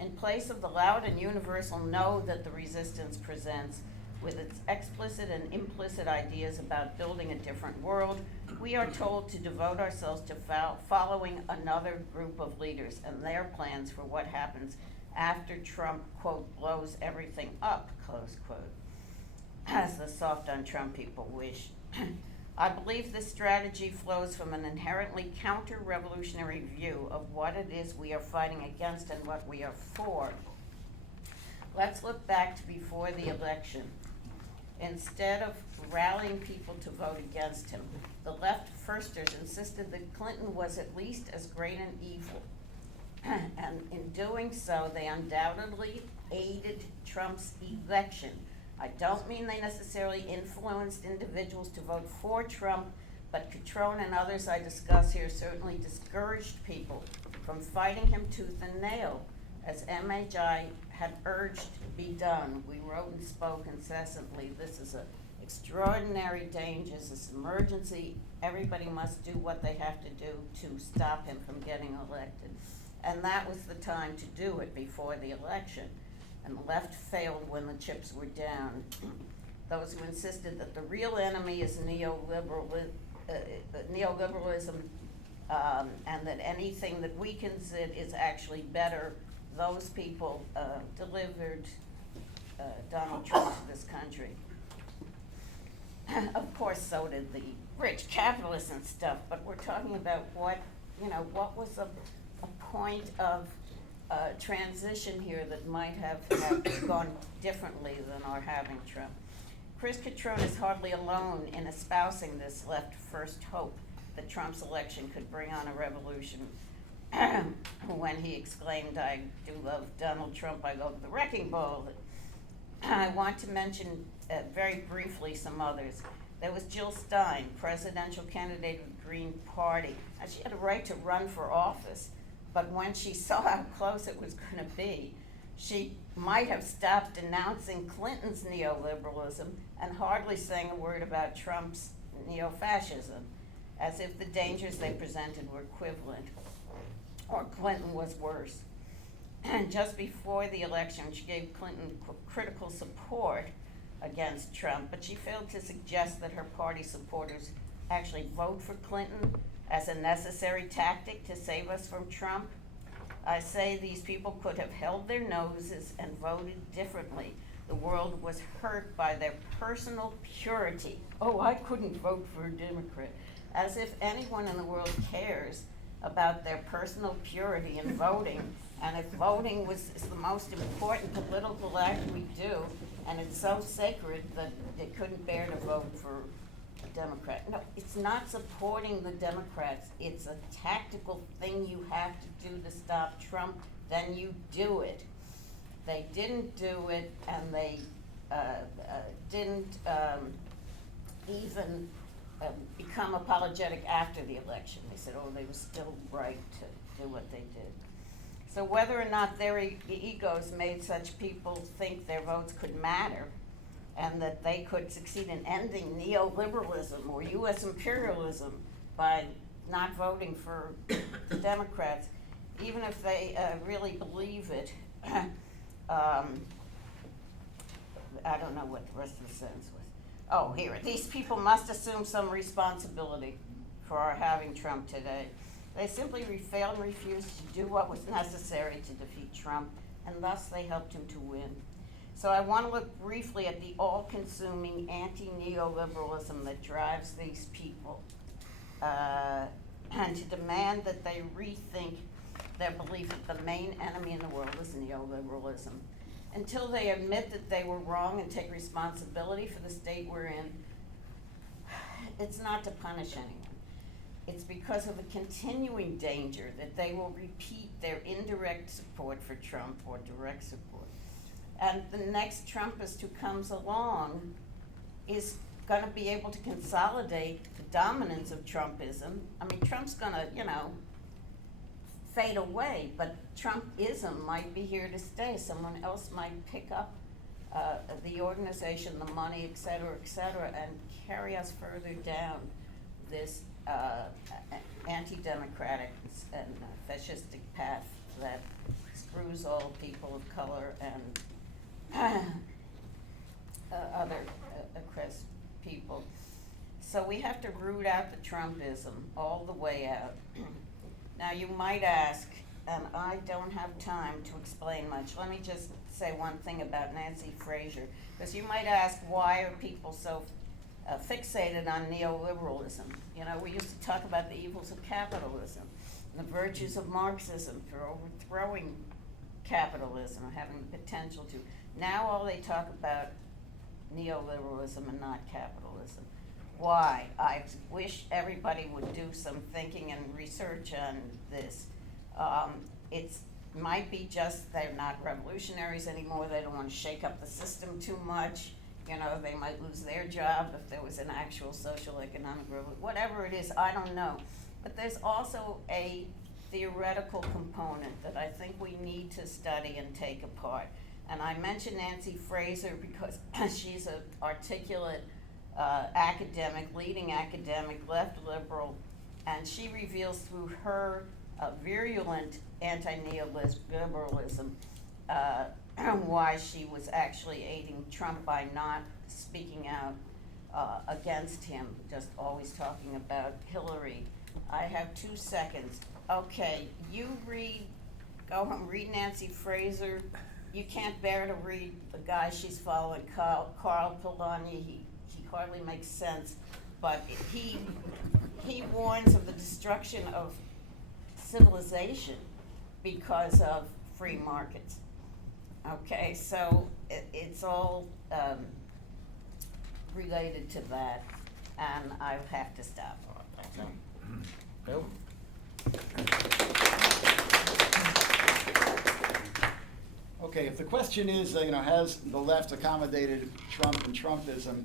In place of the loud and universal no that the resistance presents, with its explicit and implicit ideas about building a different world, we are told to devote ourselves to following another group of leaders and their plans for what happens after Trump, quote, blows everything up, close quote, as the soft on Trump people wish. I believe this strategy flows from an inherently counter-revolutionary view of what it is we are fighting against and what we are for. Let's look back to before the election. Instead of rallying people to vote against him, the left-firsters insisted that Clinton was at least as great an evil. And in doing so, they undoubtedly aided Trump's election. I don't mean they necessarily influenced individuals to vote for Trump, but Catrone and others I discuss here certainly discouraged people from fighting him tooth and nail, as MHI had urged be done. We wrote and spoke incessantly. This is an extraordinary danger, this emergency. Everybody must do what they have to do to stop him from getting elected. And that was the time to do it, before the election. And the left failed when the chips were down. Those who insisted that the real enemy is neoliberalism, and that anything that weakens it is actually better, those people delivered Donald Trump to this country. Of course, so did the rich capitalists and stuff, but we're talking about what was a point of transition here that might have gone differently than our having Trump. Chris Catrone is hardly alone in espousing this left-first hope that Trump's election could bring on a revolution. When he exclaimed, "I do love Donald Trump, I love the wrecking ball." I want to mention very briefly some others. There was Jill Stein, presidential candidate of the Green Party. Now, she had a right to run for office, but when she saw how close it was going to be, she might have stopped denouncing Clinton's neoliberalism and hardly saying a word about Trump's neo-fascism, as if the dangers they presented were equivalent, or Clinton was worse. And just before the election, she gave Clinton critical support against Trump, but she failed to suggest that her party supporters actually vote for Clinton as a necessary tactic to save us from Trump. I say these people could have held their noses and voted differently. The world was hurt by their personal purity. Oh, I couldn't vote for a Democrat. As if anyone in the world cares about their personal purity in voting. And if voting is the most important political act we do, and it's so sacred that they couldn't bear to vote for a Democrat. No, it's not supporting the Democrats. It's a tactical thing you have to do to stop Trump. Then you do it. They didn't do it, and they didn't even become apologetic after the election. They said, oh, they were still right to do what they did. So whether or not their egos made such people think their votes could matter and that they could succeed in ending neoliberalism or U.S. imperialism by not voting for the Democrats, even if they really believe it, I don't know what the rest of the sentence was. Oh, here, these people must assume some responsibility for our having Trump today. They simply failed and refused to do what was necessary to defeat Trump, and thus they helped him to win. So I want to look briefly at the all-consuming anti-neoliberalism that drives these people, and to demand that they rethink their belief that the main enemy in the world is neoliberalism. Until they admit that they were wrong and take responsibility for the state we're in, it's not to punish anyone. It's because of the continuing danger that they will repeat their indirect support for Trump or direct support. And the next Trumpist who comes along is gonna be able to consolidate the dominance of Trumpism. I mean, Trump's gonna, fade away, but Trumpism might be here to stay. Someone else might pick up the organization, the money, et cetera, and carry us further down this anti-democratic and fascistic path that screws all people of color and other oppressed people. So we have to root out the Trumpism all the way out. Now you might ask, and I don't have time to explain much, let me just say one thing about Nancy Fraser, because you might ask, why are people so fixated on neoliberalism? We used to talk about the evils of capitalism, and the virtues of Marxism for overthrowing capitalism, or having the potential to. Now all they talk about neoliberalism and not capitalism. Why? I wish everybody would do some thinking and research on this. It might be just they're not revolutionaries anymore, they don't want to shake up the system too much. They might lose their job if there was an actual social economic revolution. Whatever it is, I don't know. But there's also a theoretical component that I think we need to study and take apart. And I mention Nancy Fraser because she's an articulate academic, leading academic, left liberal, and she reveals through her virulent anti-neoliberalism why she was actually aiding Trump by not speaking out against him, just always talking about Hillary. I have 2 seconds. Okay, you go home, read Nancy Fraser. You can't bear to read the guy she's following, Carl Polanyi. He hardly makes sense, but he warns of the destruction of civilization because of free markets. Okay, so it's all related to that, and I have to stop. Thank you. Bill? Okay, if the question is, has the left accommodated Trump and Trumpism,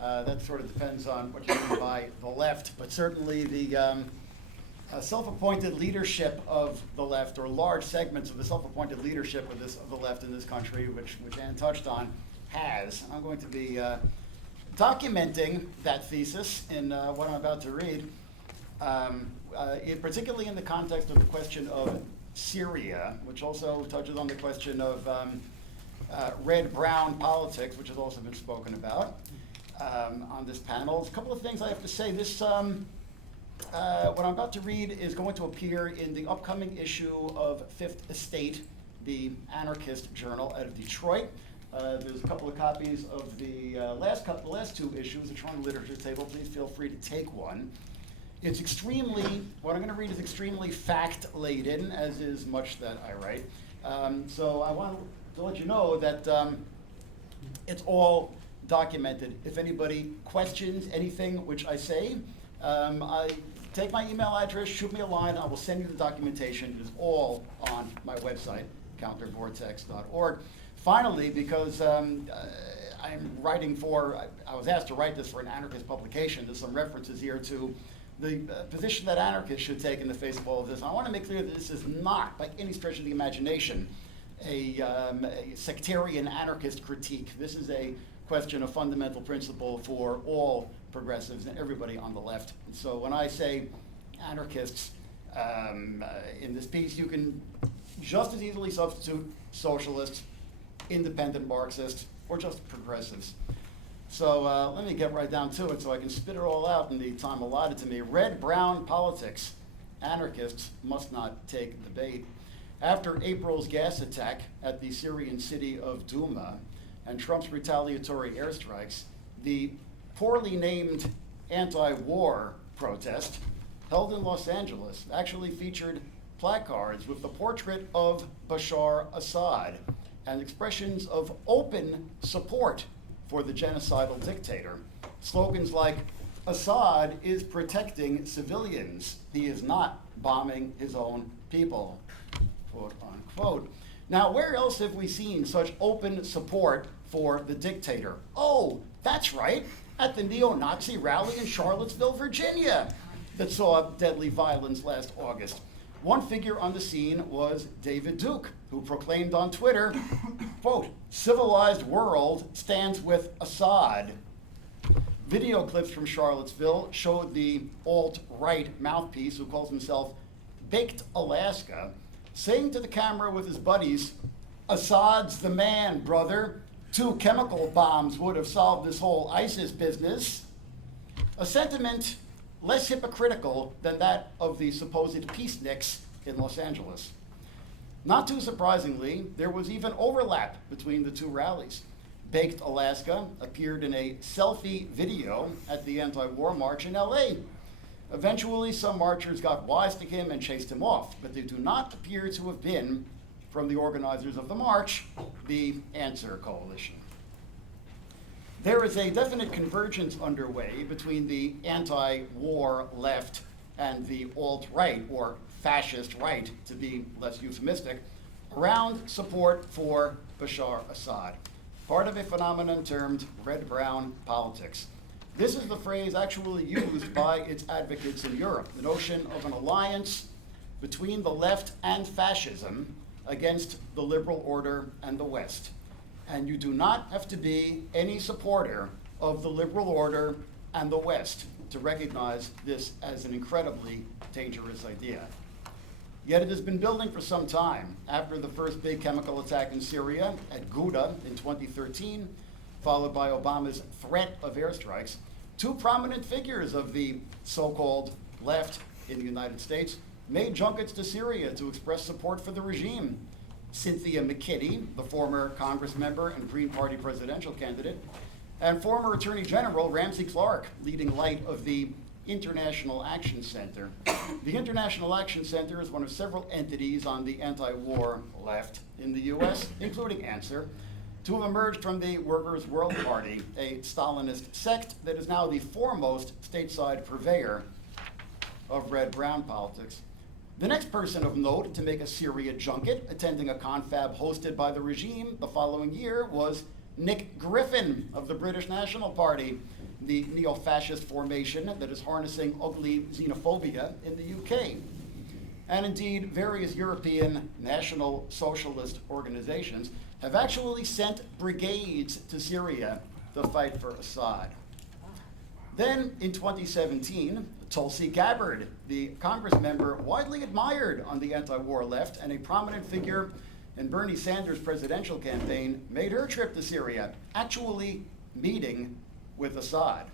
that sort of depends on what you mean by the left, but certainly the self-appointed leadership of the left, or large segments of the self-appointed leadership of the left in this country, which Ann touched on, has. I'm going to be documenting that thesis in what I'm about to read, particularly in the context of the question of Syria, which also touches on the question of red-brown politics, which has also been spoken about on this panel. There's a couple of things I have to say. This, what I'm about to read is going to appear in the upcoming issue of Fifth Estate, the anarchist journal out of Detroit. There's a couple of copies of the last 2 issues, which are on the literature table. Please feel free to take one. It's extremely, what I'm going to read is extremely fact-laden, as is much that I write. So I want to let you know that it's all documented. If anybody questions anything which I say, I take my email address, shoot me a line, I will send you the documentation. It is all on my website, countervortex.org. Finally, because I'm writing I was asked to write this for an anarchist publication, there's some references here to the position that anarchists should take in the face of all of this. I want to make clear that this is not, by any stretch of the imagination, a sectarian anarchist critique. This is a question of fundamental principle for all progressives and everybody on the left. And so when I say anarchists in this piece, you can just as easily substitute socialists, independent Marxists, or just progressives. So let me get right down to it so I can spit it all out in the time allotted to me. Red-brown politics. Anarchists must not take the bait. After April's gas attack at the Syrian city of Douma and Trump's retaliatory airstrikes, the poorly named anti-war protest held in Los Angeles actually featured placards with the portrait of Bashar Assad and expressions of open support for the genocidal dictator. Slogans like, Assad is protecting civilians. He is not bombing his own people, quote unquote. Now, where else have we seen such open support for the dictator? Oh, that's right, at the neo-Nazi rally in Charlottesville, Virginia, that saw deadly violence last August. One figure on the scene was David Duke, who proclaimed on Twitter, quote, "Civilized world stands with Assad." Video clips from Charlottesville showed the alt-right mouthpiece, who calls himself Baked Alaska, saying to the camera with his buddies, "Assad's the man, brother. 2 chemical bombs would have solved this whole ISIS business." A sentiment less hypocritical than that of the supposed peaceniks in Los Angeles. Not too surprisingly, there was even overlap between the two rallies. Baked Alaska appeared in a selfie video at the anti-war march in LA. Eventually, some marchers got wise to him and chased him off, but they do not appear to have been from the organizers of the march, the Answer Coalition. There is a definite convergence underway between the anti-war left and the alt-right, or fascist right, to be less euphemistic, around support for Bashar Assad, part of a phenomenon termed red-brown politics. This is the phrase actually used by its advocates in Europe, the notion of an alliance between the left and fascism against the liberal order and the West. And you do not have to be any supporter of the liberal order and the West to recognize this as an incredibly dangerous idea. Yet it has been building for some time. After the first big chemical attack in Syria at Ghouta in 2013, followed by Obama's threat of airstrikes, 2 prominent figures of the so-called left in the United States made junkets to Syria to express support for the regime. Cynthia McKinney, the former Congress member and Green Party presidential candidate, and former Attorney General Ramsey Clark, leading light of the International Action Center. The International Action Center is one of several entities on the anti-war left in the US, including Answer, to have emerged from the Workers' World Party, a Stalinist sect that is now the foremost stateside purveyor of red-brown politics. The next person of note to make a Syria junket, attending a confab hosted by the regime the following year, was Nick Griffin of the British National Party, the neo-fascist formation that is harnessing ugly xenophobia in the UK. And indeed, various European national socialist organizations have actually sent brigades to Syria to fight for Assad. Then, in 2017, Tulsi Gabbard, the Congress member widely admired on the anti-war left and a prominent figure in Bernie Sanders' presidential campaign, made her trip to Syria, actually meeting with Assad.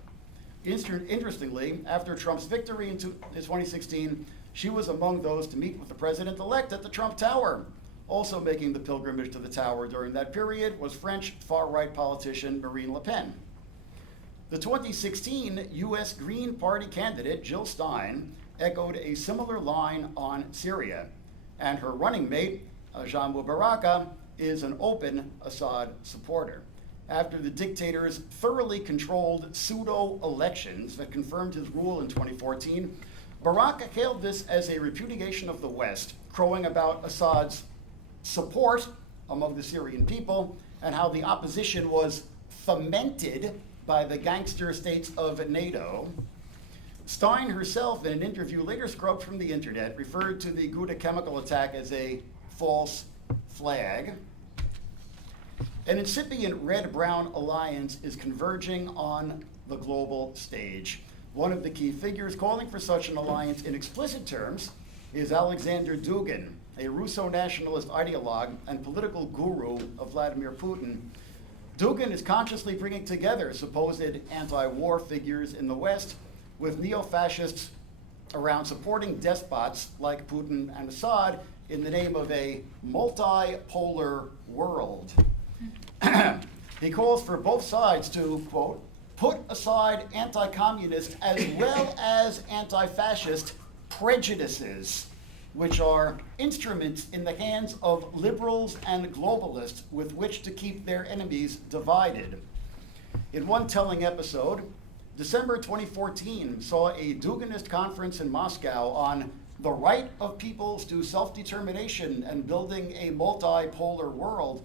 Interestingly, after Trump's victory in 2016, she was among those to meet with the president-elect at the Trump Tower. Also making the pilgrimage to the tower during that period was French far-right politician Marine Le Pen. The 2016 U.S. Green Party candidate, Jill Stein, echoed a similar line on Syria, and her running mate, Jean Mubaraka, is an open Assad supporter. After the dictator's thoroughly controlled pseudo-elections that confirmed his rule in 2014, Baraka hailed this as a repudiation of the West, crowing about Assad's support among the Syrian people and how the opposition was fomented by the gangster states of NATO. Stein herself, in an interview later scrubbed from the internet, referred to the Ghouta chemical attack as a false flag. An incipient red-brown alliance is converging on the global stage. One of the key figures calling for such an alliance in explicit terms is Alexander Dugin, a Russo-nationalist ideologue and political guru of Vladimir Putin. Dugin is consciously bringing together supposed anti-war figures in the West with neo-fascists around supporting despots like Putin and Assad in the name of a multipolar world. He calls for both sides to, quote, put aside anti-communist as well as anti-fascist prejudices, which are instruments in the hands of liberals and globalists with which to keep their enemies divided. In one telling episode, December 2014 saw a Duginist conference in Moscow on the right of peoples to self-determination and building a multipolar world,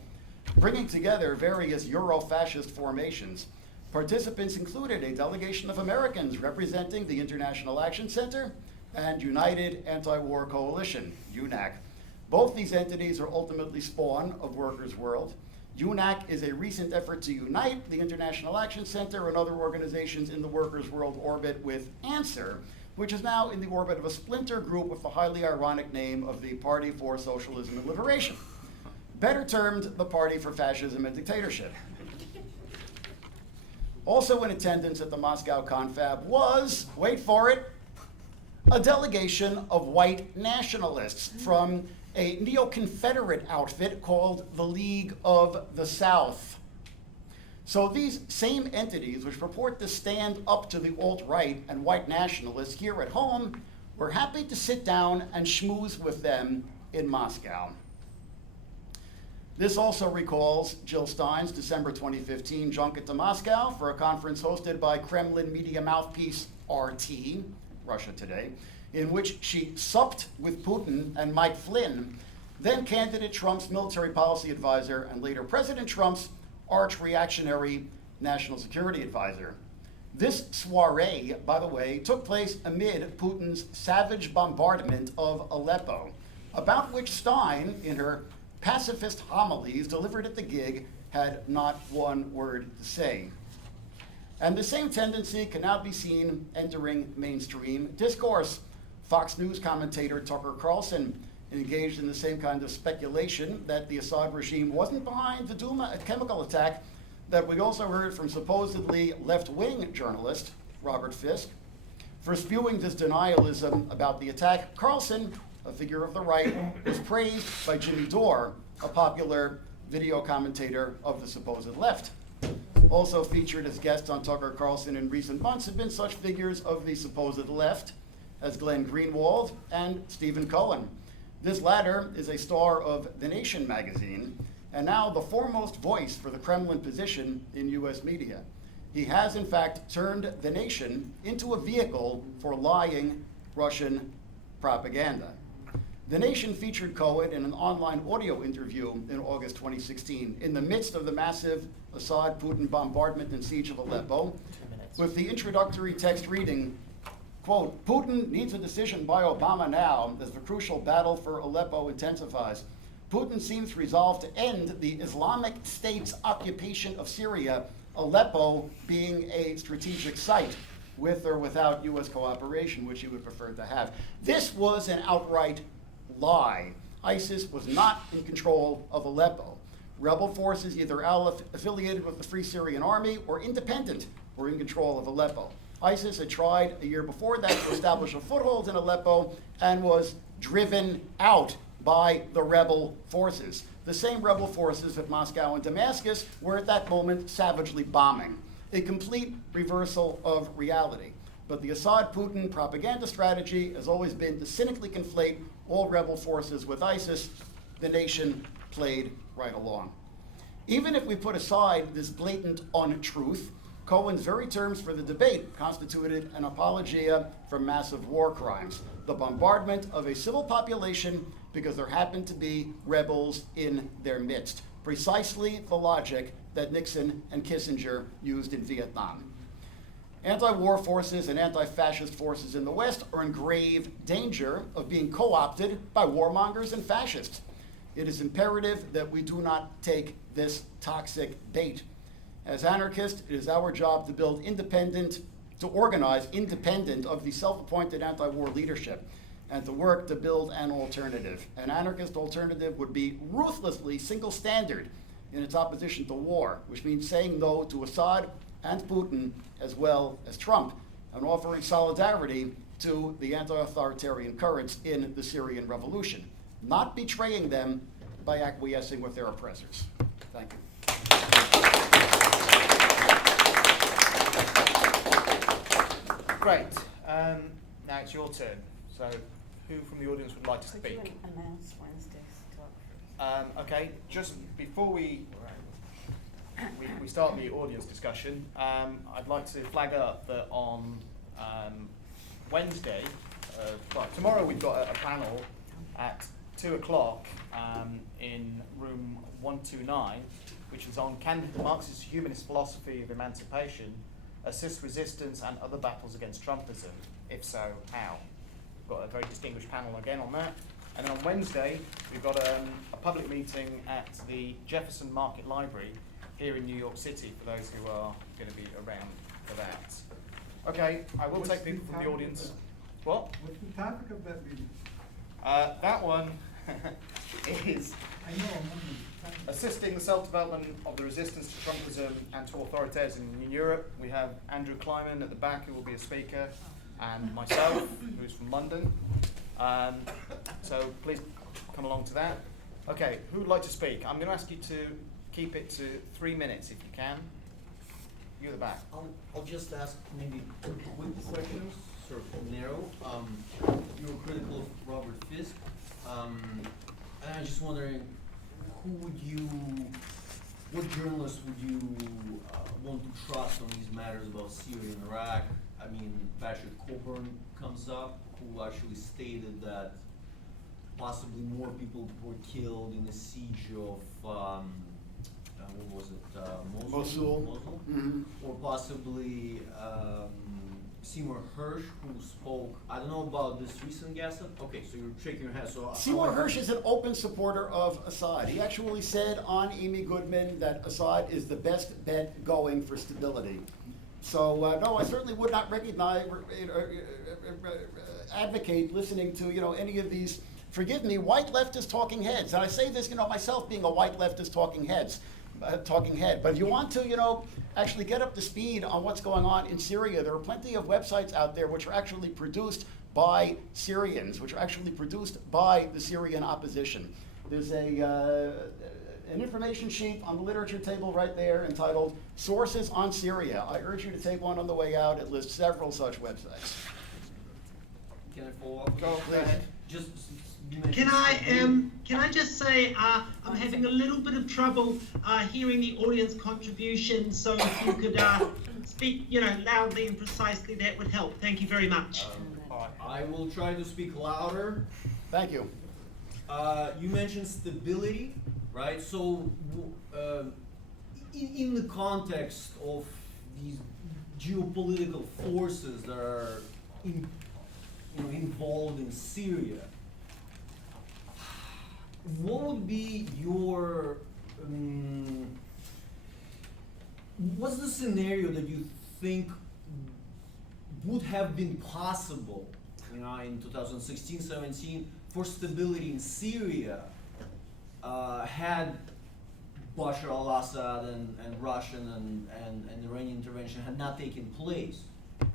bringing together various Euro-fascist formations. Participants included a delegation of Americans representing the International Action Center and United Anti-War Coalition, UNAC. Both these entities are ultimately spawn of Workers' World. UNAC is a recent effort to unite the International Action Center and other organizations in the Workers' World orbit with ANSWER, which is now in the orbit of a splinter group with the highly ironic name of the Party for Socialism and Liberation, better termed the Party for Fascism and Dictatorship. Also in attendance at the Moscow confab was, wait for it, a delegation of white nationalists from a neo-Confederate outfit called the League of the South. So these same entities, which purport to stand up to the alt-right and white nationalists here at home, were happy to sit down and schmooze with them in Moscow. This also recalls Jill Stein's December 2015 junket to Moscow for a conference hosted by Kremlin media mouthpiece RT, Russia Today, in which she supped with Putin and Mike Flynn, then candidate Trump's military policy advisor and later President Trump's arch-reactionary national security advisor. This soiree, by the way, took place amid Putin's savage bombardment of Aleppo, about which Stein, in her pacifist homilies delivered at the gig, had not one word to say. And the same tendency can now be seen entering mainstream discourse. Fox News commentator Tucker Carlson engaged in the same kind of speculation that the Assad regime wasn't behind the Duma chemical attack that we also heard from supposedly left-wing journalist Robert Fisk. For spewing this denialism about the attack, Carlson, a figure of the right, was praised by Jimmy Dore, a popular video commentator of the supposed left. Also featured as guests on Tucker Carlson in recent months have been such figures of the supposed left as Glenn Greenwald and Stephen Cohen. This latter is a star of The Nation magazine and now the foremost voice for the Kremlin position in US media. He has in fact turned The Nation into a vehicle for lying Russian propaganda. The Nation featured Cohen in an online audio interview in August 2016 in the midst of the massive Assad-Putin bombardment and siege of Aleppo, with the introductory text reading, quote, "Putin needs a decision by Obama now as the crucial battle for Aleppo intensifies. Putin seems resolved to end the Islamic State's occupation of Syria, Aleppo being a strategic site, with or without US cooperation, which he would prefer to have." This was an outright lie. ISIS was not in control of Aleppo. Rebel forces, either affiliated with the Free Syrian Army or independent, were in control of Aleppo. ISIS had tried a year before that to establish a foothold in Aleppo and was driven out by the rebel forces. The same rebel forces that Moscow and Damascus were at that moment savagely bombing. A complete reversal of reality. But the Assad-Putin propaganda strategy has always been to cynically conflate all rebel forces with ISIS. The Nation played right along. Even if we put aside this blatant untruth, Cohen's very terms for the debate constituted an apologia for massive war crimes, the bombardment of a civil population because there happened to be rebels in their midst. Precisely the logic that Nixon and Kissinger used in Vietnam. Anti-war forces and anti-fascist forces in the West are in grave danger of being co-opted by warmongers and fascists. It is imperative that we do not take this toxic bait. As anarchists, it is our job to organize independent of the self-appointed anti-war leadership and to work to build an alternative. An anarchist alternative would be ruthlessly single-standard in its opposition to war, which means saying no to Assad and Putin as well as Trump, and offering solidarity to the anti-authoritarian currents in the Syrian revolution, not betraying them by acquiescing with their oppressors. Thank you. Great. Now it's your turn. So, who from the audience would like to Could you speak? announce Wednesday's talk? Okay, just before we start the audience discussion, I'd like to flag up that on Wednesday, well, tomorrow we've got a panel at 2 o'clock in room 129, which is on can the Marxist-Humanist philosophy of emancipation assist resistance and other battles against Trumpism? If so, how? We've got a very distinguished panel again on that. And then on Wednesday, we've got a public meeting at the Jefferson Market Library here in New York City for those who are going to be around for that. Okay, I will take people from the audience. What? What's the topic of that meeting? That one is I know, I'm wondering. assisting the self-development of the resistance to Trumpism and to authoritarianism in Europe. We have Andrew Kleiman at the back, who will be a speaker, and myself, who's from London. So please come along to that. Okay, who would like to speak? I'm going to ask you to keep it to 3 minutes if you can. You at the back. I'll just ask maybe quick questions, sort of narrow. You were critical of Robert Fisk, and I'm just wondering, what journalists would you want to trust on these matters about Syria and Iraq? I mean, Patrick Coburn comes up, who actually stated that possibly more people were killed in the siege of what was it? Mosul. Mm-hmm. Or possibly Seymour Hersh, who spoke. I don't know about this recent gasp. Okay, so you're shaking your head. So Seymour Hersh is an open supporter of Assad. He actually said on Amy Goodman that Assad is the best bet going for stability. So no, I certainly would not recognize, advocate listening to any of these. Forgive me, white leftist talking heads. And I say this, myself being a white leftist talking head. But if you want to, actually get up to speed on what's going on in Syria, there are plenty of websites out there which are actually produced by Syrians, which are actually produced by the Syrian opposition. There's an information sheet on the literature table right there entitled Sources on Syria. I urge you to take one on the way out. It lists several such websites. Can I follow up? Go ahead. Just Can I just say I'm having a little bit of trouble hearing the audience contribution, so if you could speak loudly and precisely, that would help. Thank you very much. I will try to speak louder. Thank you. You mentioned stability, right? So in the context of these geopolitical forces that are involved in Syria, what would be your, what's the scenario that you think would have been possible, in 2016-17 for stability in Syria, had Bashar al-Assad and Russian and Iranian intervention had not taken place?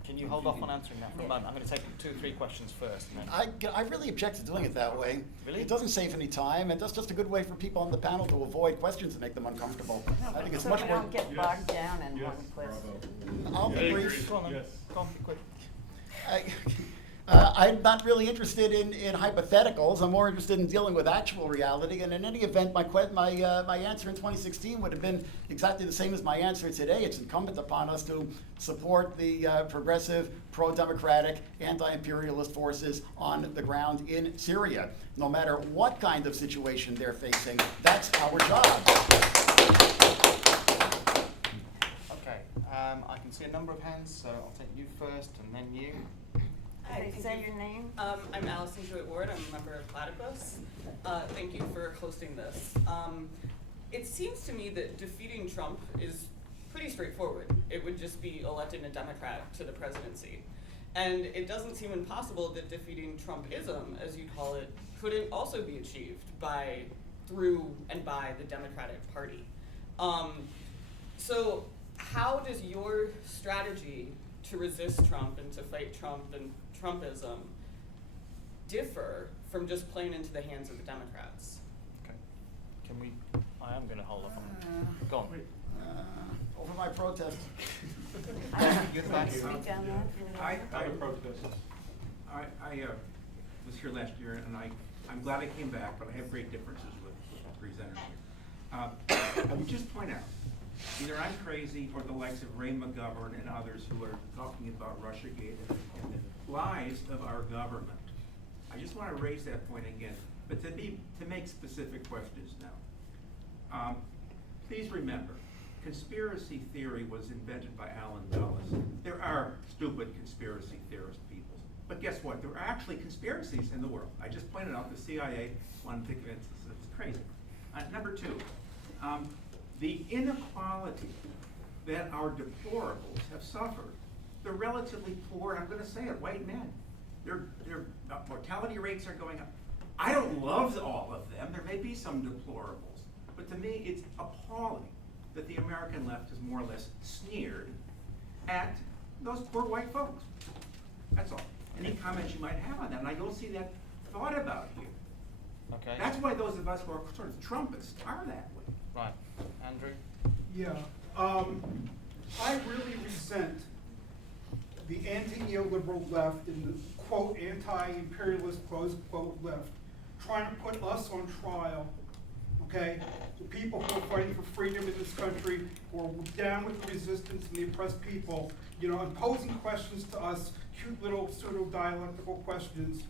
Can you hold off on answering that for a moment? I'm going to take 2 or 3 questions first. And then I really object to doing it that way. Really? It doesn't save any time, and that's just a good way for people on the panel to avoid questions that make them uncomfortable. I think it's So much we more. don't get bogged down in one question. I'll be brief. Go on, then. Go on, be quick. I'm not really interested in hypotheticals. I'm more interested in dealing with actual reality. And in any event, my answer in 2016 would have been exactly the same as my answer today. It's incumbent upon us to support the progressive, pro-democratic, anti-imperialist forces on the ground in Syria. No matter what kind of situation they're facing, that's our job. Okay, I can see a number of hands, so I'll take you first and then you. Hey, say your name. I'm Allison Jewett-Ward. I'm a member of Platypus. Thank you for hosting this. It seems to me that defeating Trump is pretty straightforward. It would just be electing a Democrat to the presidency. And it doesn't seem impossible that defeating Trumpism, as you call it, couldn't also be achieved through and by the Democratic Party. So how does your strategy to resist Trump and to fight Trump and Trumpism differ from just playing into the hands of the Democrats? Okay. I am going to hold off on. Go on. Over my protest. You're the back. Speak on that. I'm a protest. I was here last year, and I'm glad I came back, but I have great differences with presenters here. I would just point out Either I'm crazy or the likes of Ray McGovern and others who are talking about Russiagate and the lies of our government. I just want to raise that point again, but to make specific questions now. Please remember, conspiracy theory was invented by Alan Dulles. There are stupid conspiracy theorist people, but guess what? There are actually conspiracies in the world. I just pointed out the CIA wanted to convince us it's crazy. Number two, the inequality that our deplorables have suffered. They're relatively poor, and I'm going to say it, white men. Their mortality rates are going up. I don't love all of them. There may be some deplorables, but to me, it's appalling that the American left has more or less sneered at those poor white folks. That's all. Any comments you might have on that? And I don't see that thought about here. Okay. That's why those of us who are sort of Trumpists are that way. Right. Andrew? Yeah, I really resent the anti-neoliberal left and the quote anti-imperialist close quote left trying to put us on trial, okay? The people who are fighting for freedom in this country, who are down with the resistance and the oppressed people, you know, and posing questions to us, cute little pseudo-dialectical questions.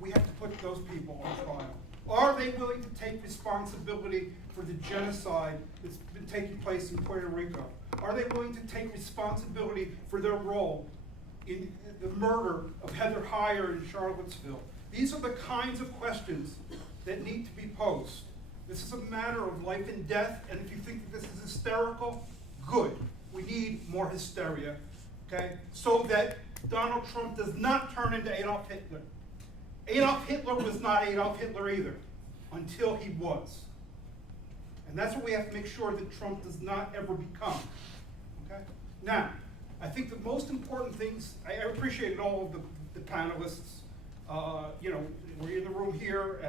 We have to put those people on trial. Are they willing to take responsibility for the genocide that's been taking place in Puerto Rico? Are they willing to take responsibility for their role in the murder of Heather Heyer in Charlottesville? These are the kinds of questions that need to be posed. This is a matter of life and death, and if you think that this is hysterical, good. We need more hysteria, okay? So that Donald Trump does not turn into Adolf Hitler. Adolf Hitler was not Adolf Hitler either, until he was. And that's what we have to make sure that Trump does not ever become, okay? Now, I think the most important things, I appreciated all of the panelists, you know, we're in the room here,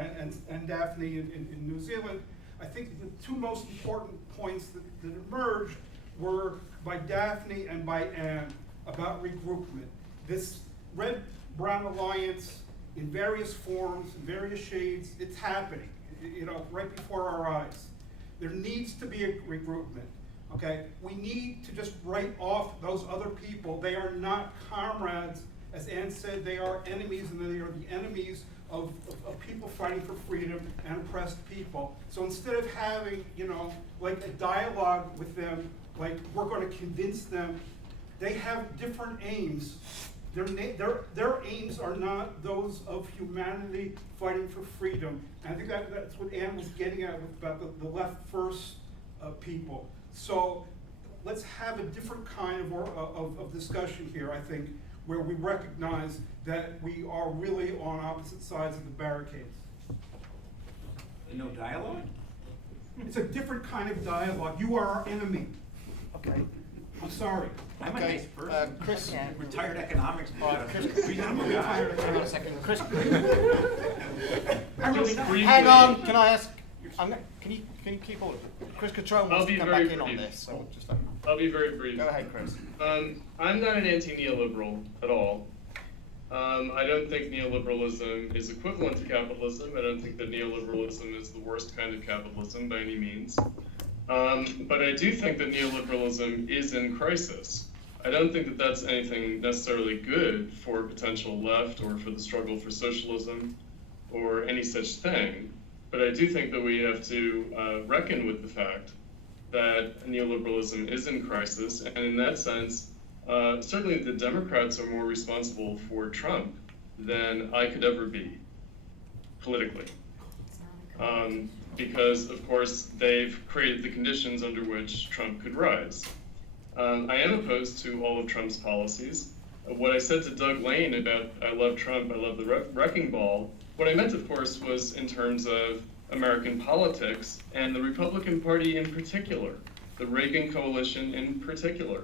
and Daphne in New Zealand. I think the two most important points that emerged were by Daphne and by Anne about regroupment. This red-brown alliance in various forms, in various shades, it's happening, you know, right before our eyes. There needs to be a regroupment, okay? We need to just write off those other people. They are not comrades. As Anne said, they are enemies, and they are the enemies of people fighting for freedom and oppressed people. So instead of having, you know, like a dialogue with them, like we're going to convince them, they have different aims. Their aims are not those of humanity fighting for freedom. And I think that's what Anne was getting at about the left first people. So let's have a different kind of discussion here, I think, where we recognize that we are really on opposite sides of the barricades. No dialogue? It's a different kind of dialogue. You are our enemy. Okay. I'm sorry. I'm a Okay, nice person. Chris. Okay. Retired economics Chris, reasonable hang guy. on a second. Chris, I really Just not. briefly- hang on, can I ask, can you keep order? Chris Catrone I'll wants to be come very back in on brief. this, so just let me. I'll be very brief. Go ahead, Chris. I'm not an anti-neoliberal at all. I don't think neoliberalism is equivalent to capitalism. I don't think that neoliberalism is the worst kind of capitalism by any means. But I do think that neoliberalism is in crisis. I don't think that that's anything necessarily good for potential left or for the struggle for socialism or any such thing. But I do think that we have to reckon with the fact that neoliberalism is in crisis, and in that sense, certainly the Democrats are more responsible for Trump than I could ever be, politically. Because, of course, they've created the conditions under which Trump could rise. I am opposed to all of Trump's policies. What I said to Doug Lane about I love Trump, I love the wrecking ball, what I meant, of course, was in terms of American politics and the Republican Party in particular, the Reagan coalition in particular.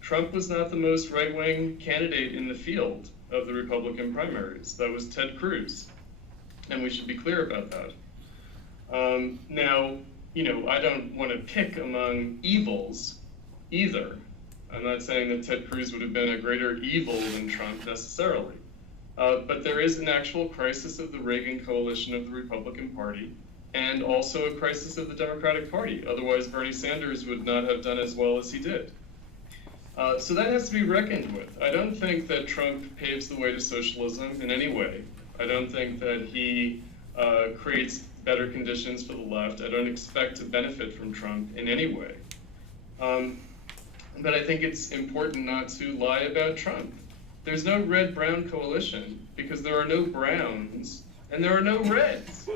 Trump was not the most right-wing candidate in the field of the Republican primaries. That was Ted Cruz, and we should be clear about that. Now, you know, I don't want to pick among evils either. I'm not saying that Ted Cruz would have been a greater evil than Trump necessarily. But there is an actual crisis of the Reagan coalition of the Republican Party, and also a crisis of the Democratic Party. Otherwise, Bernie Sanders would not have done as well as he did. So that has to be reckoned with. I don't think that Trump paves the way to socialism in any way. I don't think that he creates better conditions for the left. I don't expect to benefit from Trump in any way. But I think it's important not to lie about Trump. There's no red-brown coalition because there are no browns and there are no reds.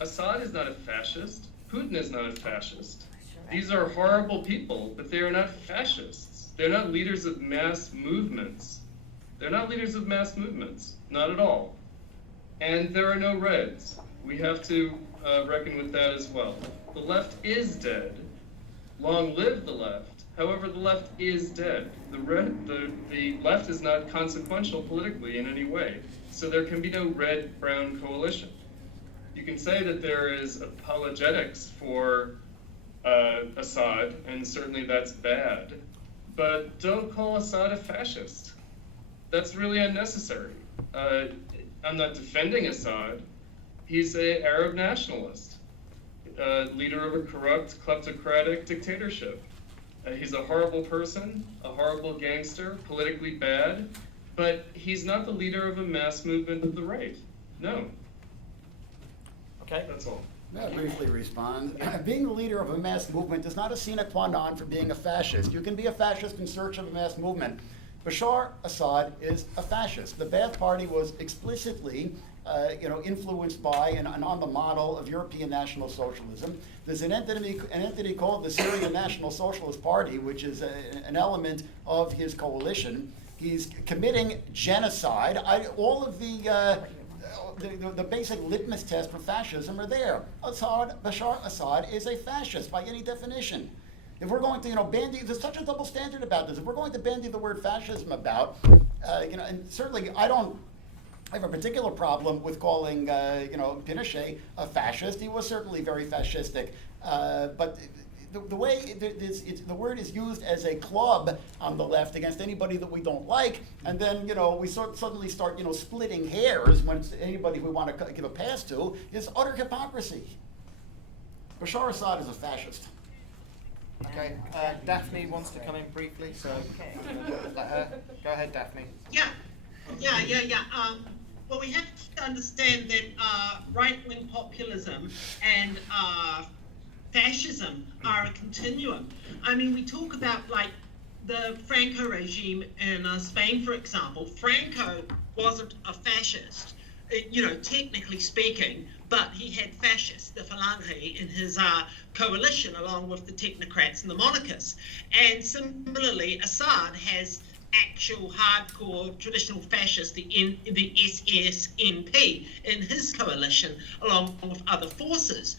Assad is not a fascist. Putin is not a fascist. These are horrible people, but they are not fascists. They're not leaders of mass movements. They're not leaders of mass movements, not at all. And there are no reds. We have to reckon with that as well. The left is dead. Long live the left. However, the left is dead. The left is not consequential politically in any way. So there can be no red-brown coalition. You can say that there is apologetics for Assad, and certainly that's bad, but don't call Assad a fascist. That's really unnecessary. I'm not defending Assad. He's an Arab nationalist, leader of a corrupt, kleptocratic dictatorship. He's a horrible person, a horrible gangster, politically bad, but he's not the leader of a mass movement of the right. No. Okay. That's all. May I briefly respond? Being the leader of a mass movement is not a sine qua non for being a fascist. You can be a fascist in search of a mass movement. Bashar Assad is a fascist. The Ba'ath Party was explicitly influenced by and on the model of European National Socialism. There's an entity called the Syrian National Socialist Party, which is an element of his coalition. He's committing genocide. All of the basic litmus tests for fascism are there. Bashar Assad is a fascist by any definition. If we're going to, bandy, there's such a double standard about this. If we're going to bandy the word fascism about, and certainly I have a particular problem with calling, Pinochet a fascist. He was certainly very fascistic, but the way the word is used as a club on the left against anybody that we don't like, and then we suddenly start splitting hairs when it's anybody we want to give a pass to, is utter hypocrisy. Bashar Assad is a fascist. Okay, Daphne wants to come in briefly, so let her. Go ahead, Daphne. Yeah. Well, we have to understand that right-wing populism and fascism are a continuum. I mean, we talk about the Franco regime in Spain, for example. Franco wasn't a fascist, technically speaking, but he had fascists, the Falange, in his coalition along with the technocrats and the monarchists. And similarly, Assad has actual hardcore traditional fascists, the SSNP, in his coalition along with other forces.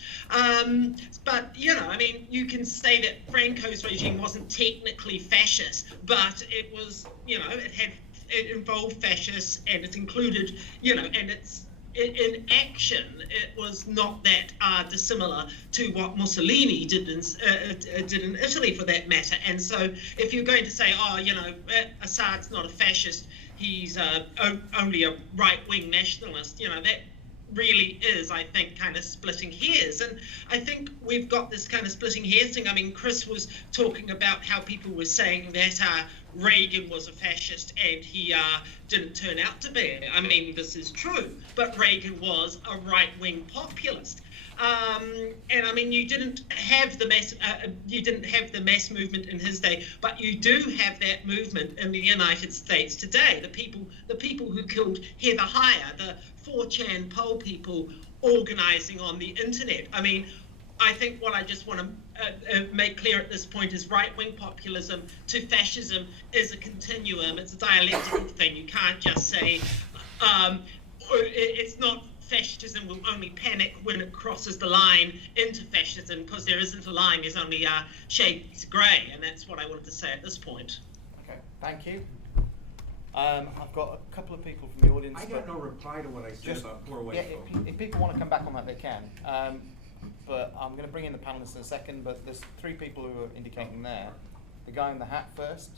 But you can say that Franco's regime wasn't technically fascist, but it was, it involved fascists, and it included, and it's in action, it was not that dissimilar to what Mussolini did in Italy, for that matter. And so, if you're going to say, Assad's not a fascist, he's only a right-wing nationalist, that really is, I think, kind of splitting hairs. And I think we've got this kind of splitting hairs thing. I mean, Chris was talking about how people were saying that Reagan was a fascist and he didn't turn out to be. I mean, this is true, but Reagan was a right-wing populist. And I mean, you didn't have the mass movement in his day, but you do have that movement in the United States today. The people who killed Heather Heyer, the 4chan poll people organizing on the internet. I mean, I think what I just want to make clear at this point is right-wing populism to fascism is a continuum. It's a dialectical thing. You can't just say it's not fascism will only panic when it crosses the line into fascism, because there isn't a line, there's only shades of grey, and that's what I wanted to say at this point. Okay, thank you. I've got a couple of people from the audience. I got no reply to what I said about poor white folk. If people want to come back on that, they can. But I'm going to bring in the panelists in a second, but there's 3 people who are indicating there. The guy in the hat first.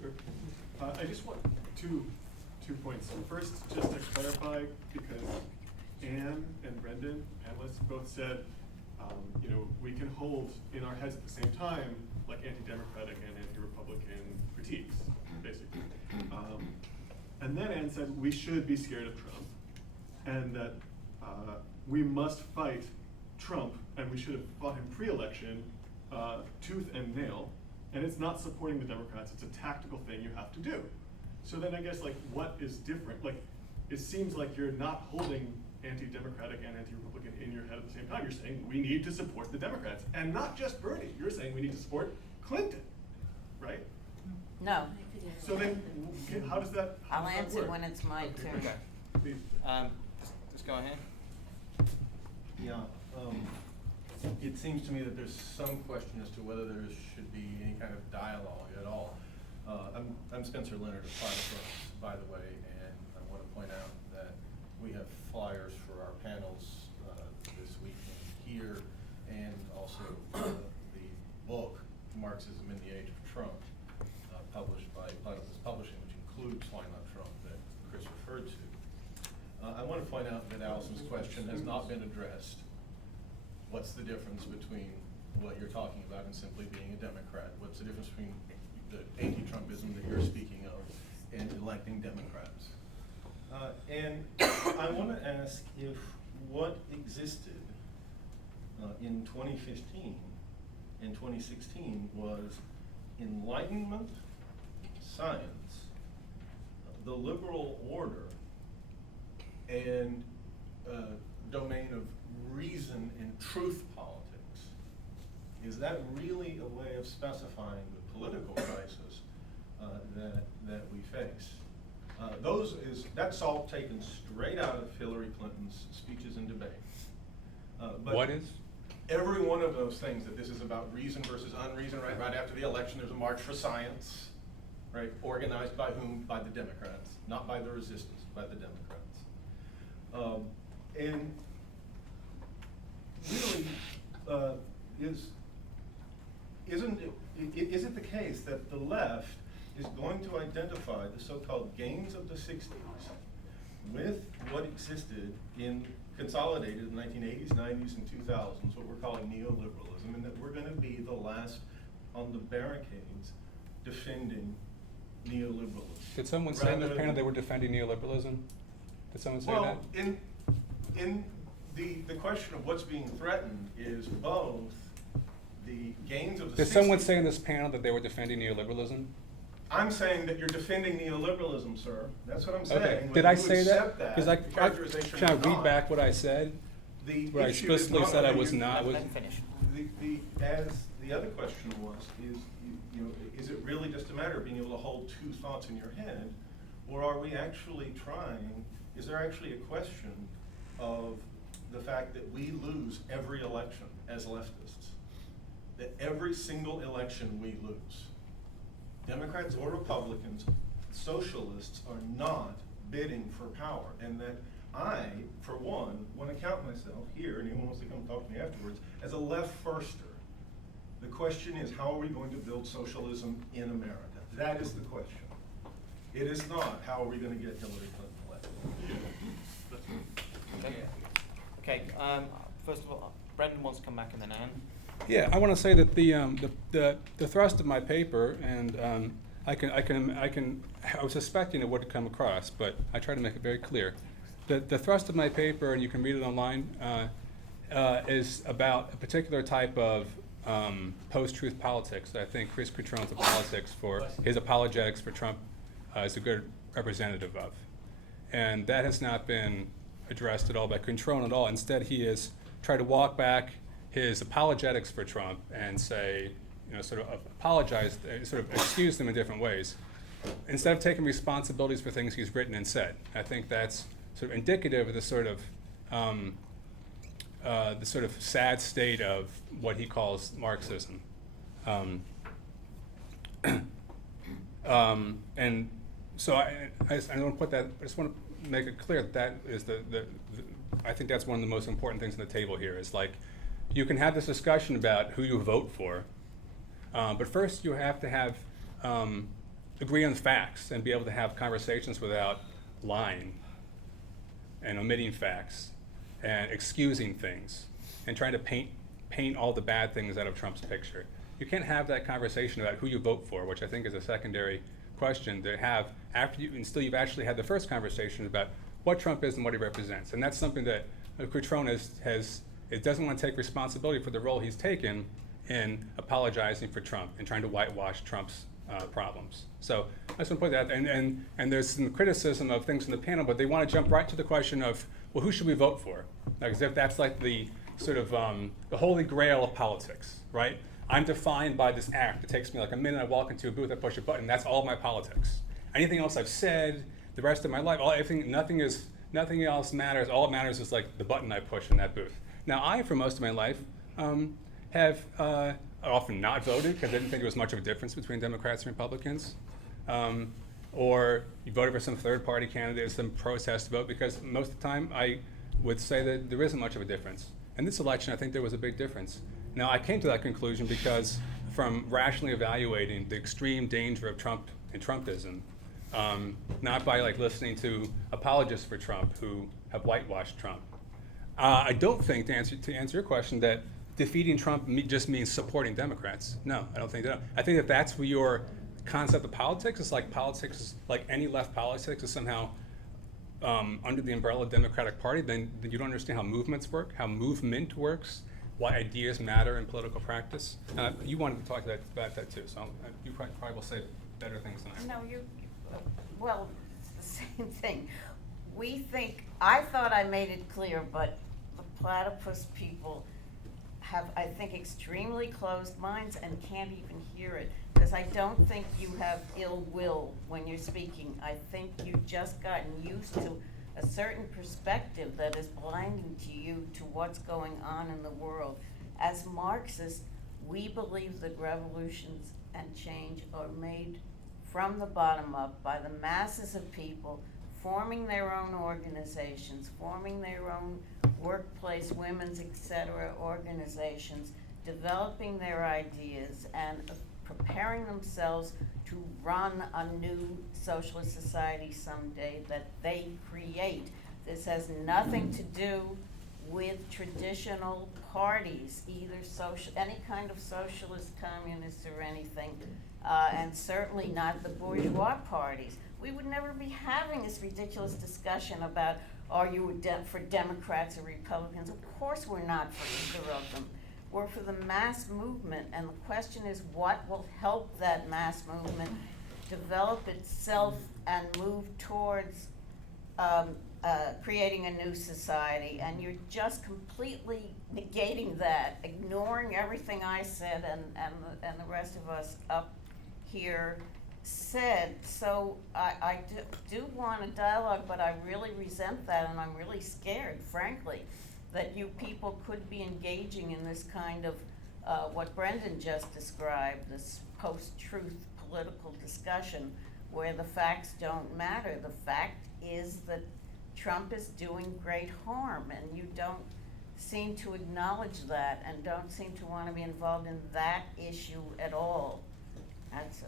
Sure. I just want two points. First, just to clarify, because Anne and Brendan, panelists, both said, we can hold in our heads at the same time like anti-democratic and anti-republican critiques, basically. And then Anne said we should be scared of Trump, and that we must fight Trump, and we should have fought him pre-election, tooth and nail. And it's not supporting the Democrats; it's a tactical thing you have to do. So then I guess what is different? It seems like you're not holding anti-democratic and anti-republican in your head at the same time. You're saying we need to support the Democrats, and not just Bernie. You're saying we need to support Clinton, right? No, So then, how does that? I'll how does that answer work? when it's my turn. Okay. Please. Just go ahead. Yeah, it seems to me that there's some question as to whether there should be any kind of dialogue at all. I'm Spencer Leonard of Populism, by the way, and I want to point out that we have flyers for our panels this weekend here, and also the book, Marxism in the Age of Trump, published by Populism Publishing, which includes Why Not Trump, that Chris referred to. I want to point out that Allison's question has not been addressed. What's the difference between what you're talking about and simply being a Democrat? What's the difference between the anti-Trumpism that you're speaking of and electing Democrats? And I want to ask if what existed in 2015 and 2016 was Enlightenment, science, the liberal order, and domain of reason and truth politics. Is that really a way of specifying the political crisis that we face? That's all taken straight out of Hillary Clinton's speeches and debate. But What is? every one of those things, that this is about reason versus unreason, right after the election, there's a march for science, right? Organized by whom? By the Democrats, not by the resistance, by the Democrats. And really, is it the case that the left is going to identify the so-called gains of the 60s with what existed in consolidated in the 1980s, 90s, and 2000s, what we're calling neoliberalism, and that we're going to be the last on the barricades defending neoliberalism? Did someone say in the Rather panel than- they were defending neoliberalism? Did someone say that? Well, in the question of what's being threatened is both the gains of the 60s. Did someone say in this panel that they were defending neoliberalism? I'm saying that you're defending neoliberalism, sir. That's what I'm saying. Okay. Whether Did I you say accept that? Because the characterization can I or read not, back what I said? the Where I issue is explicitly not said I whether was you- not. Let him finish. As the other question was, is it really just a matter of being able to hold two thoughts in your head, or are we actually trying? Is there actually a question of the fact that we lose every election as leftists? That every single election we lose, Democrats or Republicans, socialists are not bidding for power, and that I, for one, want to count myself here, and anyone wants to come talk to me afterwards, as a left-firster. The question is, how are we going to build socialism in America? That is the question. It is not, how are we going to get Hillary Clinton elected? Okay. First of all, Brendan wants to come back, and then Anne. Yeah, I want to say that the thrust of my paper, and I was suspecting it would come across, but I try to make it very clear. The thrust of my paper, and you can read it online, is about a particular type of post-truth politics that I think Chris Cutrone's politics for his apologetics for Trump is a good representative of. And that has not been addressed at all by Cutrone at all. Instead, he has tried to walk back his apologetics for Trump and say, sort of apologize, sort of excuse them in different ways, instead of taking responsibilities for things he's written and said. I think that's sort of indicative of the sort of sad state of what he calls Marxism. And so I don't want to put that. I just want to make it clear that is I think that's one of the most important things on the table here. Is like, you can have this discussion about who you vote for, but first you have to have agree on facts and be able to have conversations without lying and omitting facts. and excusing things and trying to paint all the bad things out of Trump's picture. You can't have that conversation about who you vote for, which I think is a secondary question to have after you've actually had the first conversation about what Trump is and what he represents. And that's something that Cutrone it doesn't want to take responsibility for the role he's taken in apologizing for Trump and trying to whitewash Trump's problems. So I just want to point that out. And there's some criticism of things in the panel, but they want to jump right to the question of, well, who should we vote for? Like, as if that's like the sort of the holy grail of politics, right? I'm defined by this act. It takes me like a minute, I walk into a booth, I push a button, that's all my politics. Anything else I've said, the rest of my life, nothing else matters. All that matters is like the button I push in that booth. Now, I, for most of my life, have often not voted because I didn't think there was much of a difference between Democrats and Republicans. Or you voted for some third-party candidate, some protest vote, because most of the time I would say that there isn't much of a difference. In this election, I think there was a big difference. Now, I came to that conclusion because from rationally evaluating the extreme danger of Trump and Trumpism, not by like listening to apologists for Trump who have whitewashed Trump. I don't think, to answer your question, that defeating Trump just means supporting Democrats. No, I don't think that. I think that that's where your concept of politics is like any left politics is somehow under the umbrella of Democratic Party, then you don't understand how movements work, how movement works, why ideas matter in political practice. You wanted to talk about that too, so you probably will say better things than I will. No, well, it's the same thing. I thought I made it clear, but the platypus people have, I think, extremely closed minds and can't even hear it. Because I don't think you have ill will when you're speaking. I think you've just gotten used to a certain perspective that is blinding to you to what's going on in the world. As Marxists, we believe that revolutions and change are made from the bottom up by the masses of people forming their own organizations, forming their own workplace, women's, etc. organizations, developing their ideas and preparing themselves to run a new socialist society someday that they create. This has nothing to do with traditional parties, either any kind of socialist, communist, or anything, and certainly not the bourgeois parties. We would never be having this ridiculous discussion about, are you for Democrats or Republicans? Of course we're not for either of them. We're for the mass movement, and the question is what will help that mass movement develop itself and move towards creating a new society. And you're just completely negating that, ignoring everything I said and the rest of us up here said. So I do want a dialogue, but I really resent that, and I'm really scared, frankly, that you people could be engaging in this kind of what Brendan just described, this post-truth political discussion where the facts don't matter. The fact is that Trump is doing great harm, and you don't seem to acknowledge that and don't seem to want to be involved in that issue at all. That's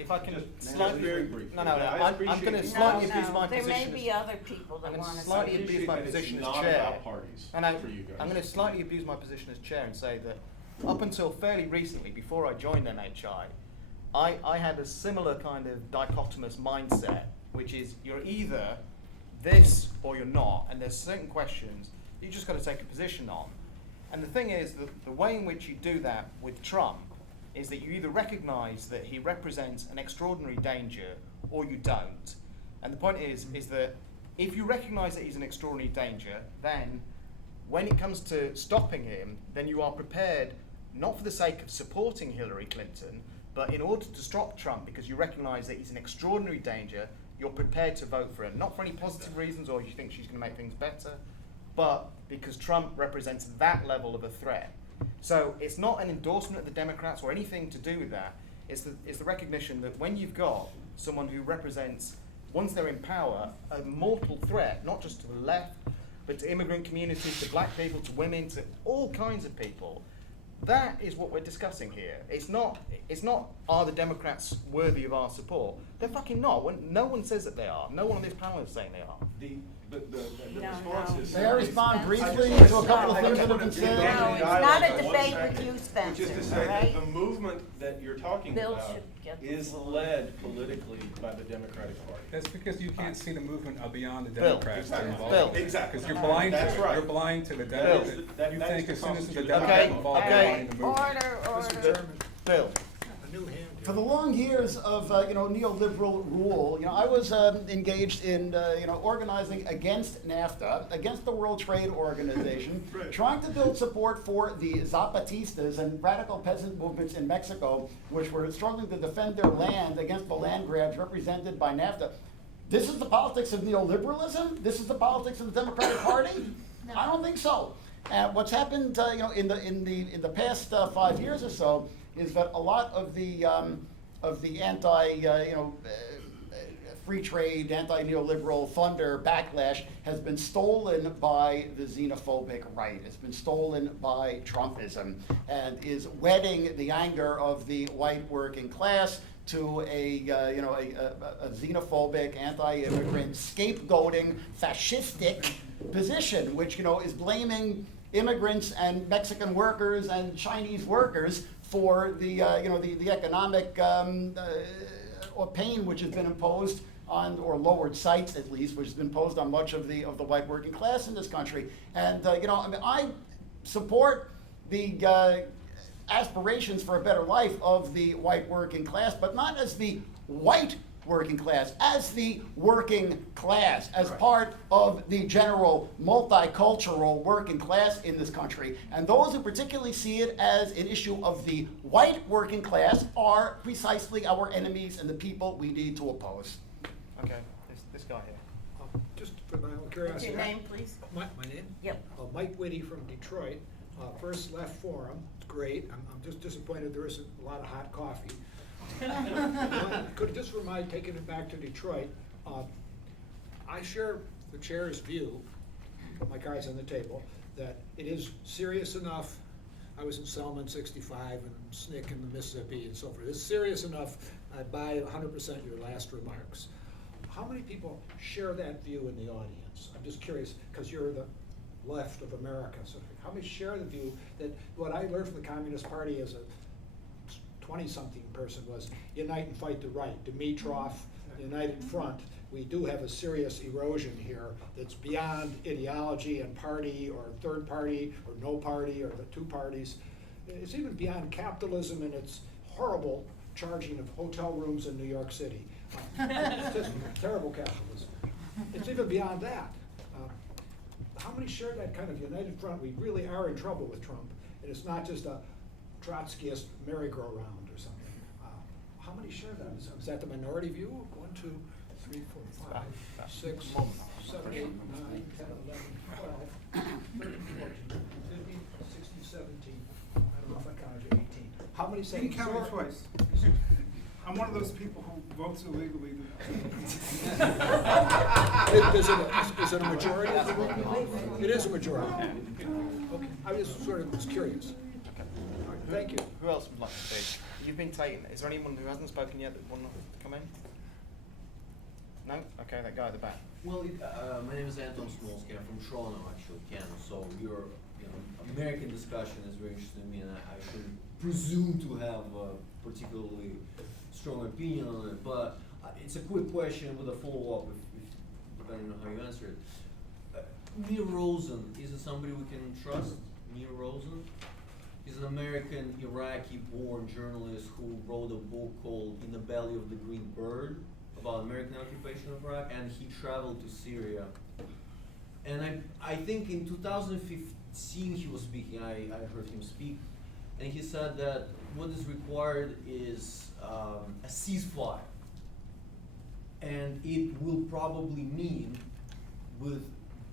If I can slightly, very brief. I'm going to no, slightly abuse my there position. may be other people that I'm going want to to slightly say. abuse my position as It's not chair. about parties And for you guys. I'm going to slightly abuse my position as chair and say that up until fairly recently, before I joined MHI, I had a similar kind of dichotomous mindset, which is you're either this or you're not, and there's certain questions you just got to take a position on. And the thing is, the way in which you do that with Trump is that you either recognize that he represents an extraordinary danger or you don't. And the point is that if you recognize that he's an extraordinary danger, then when it comes to stopping him, then you are prepared, not for the sake of supporting Hillary Clinton, but in order to stop Trump, because you recognize that he's an extraordinary danger, you're prepared to vote for him. Not for any positive reasons or you think she's going to make things better, but because Trump represents that level of a threat. So it's not an endorsement of the Democrats or anything to do with that. It's the recognition that when you've got someone who represents, once they're in power, a mortal threat, not just to the left, but to immigrant communities, to black people, to women, to all kinds of people. That is what we're discussing here. It's not, are the Democrats worthy of our support? They're fucking not. No one says that they are. No one on this panel is saying they are. The No, response no. is. May I respond I briefly just to a couple of things that have been said? No, it's not a debate with you, Spencer, Which is to say all that right? the movement that you're talking Bill about should get the is floor. led politically by the Democratic Party. That's because you can't see the movement beyond the Bill, Democrats that are involved. Bill. Exactly. Because you're blind to That's it. right. You're blind to the That Democrats. is the- You that think is as the soon as there's a constitution. Democrat Okay, involved, okay. you're blind to the movement. Order. Bill. For the long years of neoliberal rule, I was engaged in organizing against NAFTA, against the World Trade Organization, trying to build support for the Zapatistas and radical peasant movements in Mexico, which were struggling to defend their land against the land grabs represented by NAFTA. This is the politics of neoliberalism? This is the politics of the Democratic Party? No. I don't think so. And what's happened, in the past 5 years or so, is that a lot of the free trade, anti-neoliberal thunder backlash has been stolen by the xenophobic right. It's been stolen by Trumpism and is whetting the anger of the white working class to a xenophobic, anti-immigrant, scapegoating, fascistic position, which is blaming immigrants and Mexican workers and Chinese workers for the economic or pain which has been imposed on, or lowered sights at least, which has been imposed on much of the white working class in this country. And I support the aspirations for a better life of the white working class, but not as the white working class, as the working class, as part of the general multicultural working class in this country. And those who particularly see it as an issue of the white working class are precisely our enemies and the people we need to oppose. Okay, this guy here. Just for my own What's curiosity. your name, please? My name? Yep. Mike Whitty from Detroit. First Left Forum, it's great. I'm just disappointed there isn't a lot of hot coffee. Could just remind, taking it back to Detroit, I share the chair's view, put my cards on the table, that it is serious enough. I was in Selma in '65 and SNCC in the Mississippi and so forth. It's serious enough. I buy 100% your last remarks. How many people share that view in the audience? I'm just curious, because you're the left of America. So how many share the view that what I learned from the Communist Party as a 20-something person was unite and fight the right. Dimitrov, United Front. We do have a serious erosion here that's beyond ideology and party or third party or no party or the two parties. It's even beyond capitalism and its horrible charging of hotel rooms in New York City. It's just terrible capitalism. It's even beyond that. How many share that kind of united front? We really are in trouble with Trump, and it's not just a Trotskyist merry-go-round or something. How many share that? Is that the minority view? 1, 2, 3, 4, 5, 6, 7, 8, 9, 10, 11, 12, 13, 14, 15, 16, 17. I don't know if I counted you 18. How many say? You can count me twice. I'm one of those people who votes illegally. Is it a majority of the room? It is a majority. Okay, I just sort of was curious. All right, thank you. Who else would like to speak? You've been taken. Is there anyone who hasn't spoken yet that would want to come in? No? Okay, that guy at the back. Well, my name is Anton Smolsky. I'm from Toronto, actually, Canada. So your American discussion is very interesting to me, and I shouldn't presume to have a particularly strong opinion on it. But it's a quick question with a follow-up, depending on how you answer it. Neil Rosen, is it somebody we can trust? Neil Rosen? He's an American Iraqi-born journalist who wrote a book called In the Belly of the Green Bird about American occupation of Iraq, and he traveled to Syria. And I think in 2015 he was speaking, I heard him speak, and he said that what is required is a ceasefire. And it will probably mean, with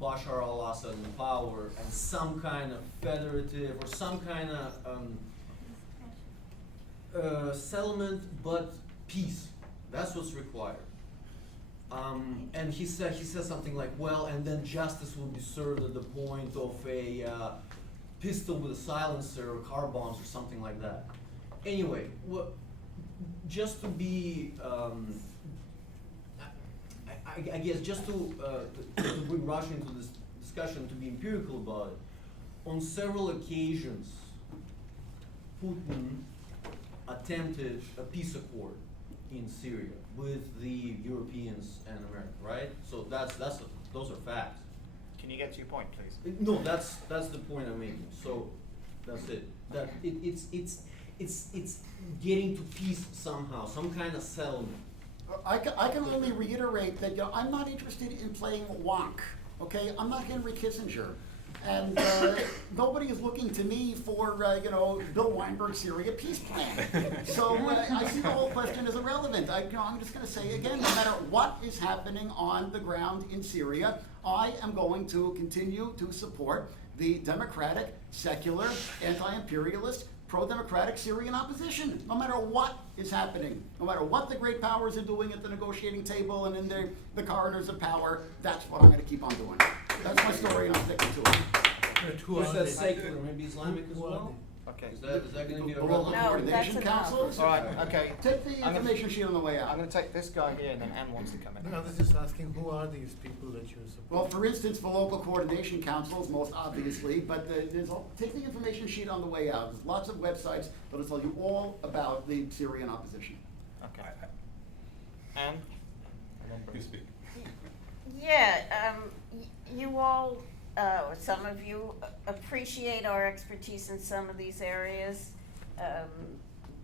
Bashar al-Assad in power, and some kind of federative or some kind of settlement, but peace. That's what's required. And he says something like, well, and then justice will be served at the point of a pistol with a silencer or car bombs or something like that. Anyway, just to be, I guess just to bring Russia into this discussion, to be empirical about it, on several occasions, Putin attempted a peace accord in Syria with the Europeans and America, right? So those are facts. Can you get to your point, please? No, that's the point I'm making. So that's it. That it's getting to peace somehow, some kind of settlement. I can only reiterate that, I'm not interested in playing wonk, okay? I'm not Henry Kissinger. And nobody is looking to me for, Bill Weinberg's Syria peace plan. So I see the whole question as irrelevant. I'm just going to say again, no matter what is happening on the ground in Syria, I am going to continue to support the democratic, secular, anti-imperialist, pro-democratic Syrian opposition, no matter what is happening, no matter what the great powers are doing at the negotiating table and in the corridors of power. That's what I'm going to keep on doing. That's my story, and I'm sticking to it. What's that secular? Maybe Islamic as well? Okay. Is that going to be a The local relevant? No, coordination that's councils. All right, okay. Take the information sheet on the way I'm out. going to take this guy here, and then Anne wants to come in. No, this is asking who are these people that you support? Well, for instance, for local coordination councils, most obviously, but take the information sheet on the way out. There's lots of websites that'll tell you all about the Syrian opposition. Okay. Anne? You speak. Yeah, you all, some of you appreciate our expertise in some of these areas.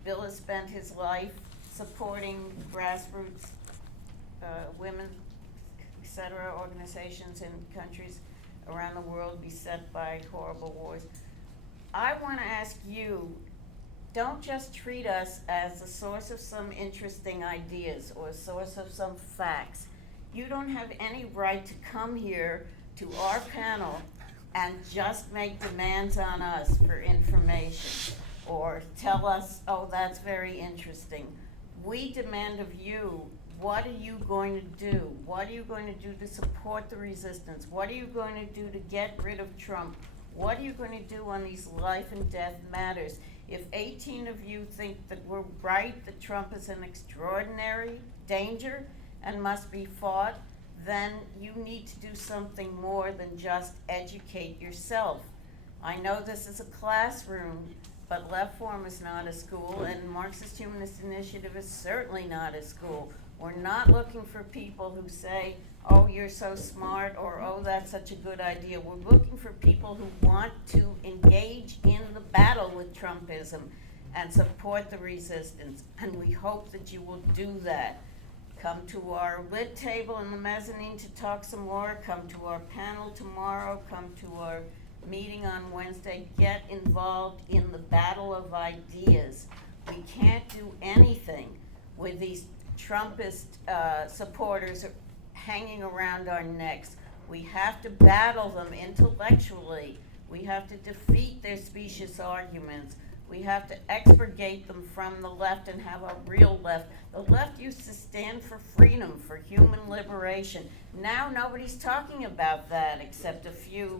Bill has spent his life supporting grassroots, women, et cetera, organizations in countries around the world beset by horrible wars. I want to ask you, don't just treat us as a source of some interesting ideas or a source of some facts. You don't have any right to come here to our panel and just make demands on us for information or tell us, oh, that's very interesting. We demand of you, what are you going to do? What are you going to do to support the resistance? What are you going to do to get rid of Trump? What are you going to do on these life and death matters? If 18 of you think that we're right, that Trump is an extraordinary danger and must be fought, then you need to do something more than just educate yourself. I know this is a classroom, but Left Forum is not a school, and Marxist-Humanist Initiative is certainly not a school. We're not looking for people who say, oh, you're so smart, or oh, that's such a good idea. We're looking for people who want to engage in the battle with Trumpism and support the resistance, and we hope that you will do that. Come to our lit table in the mezzanine to talk some more, come to our panel tomorrow, come to our meeting on Wednesday, get involved in the battle of ideas. We can't do anything with these Trumpist supporters hanging around our necks. We have to battle them intellectually. We have to defeat their specious arguments. We have to expurgate them from the left and have a real left. The left used to stand for freedom, for human liberation. Now nobody's talking about that except a few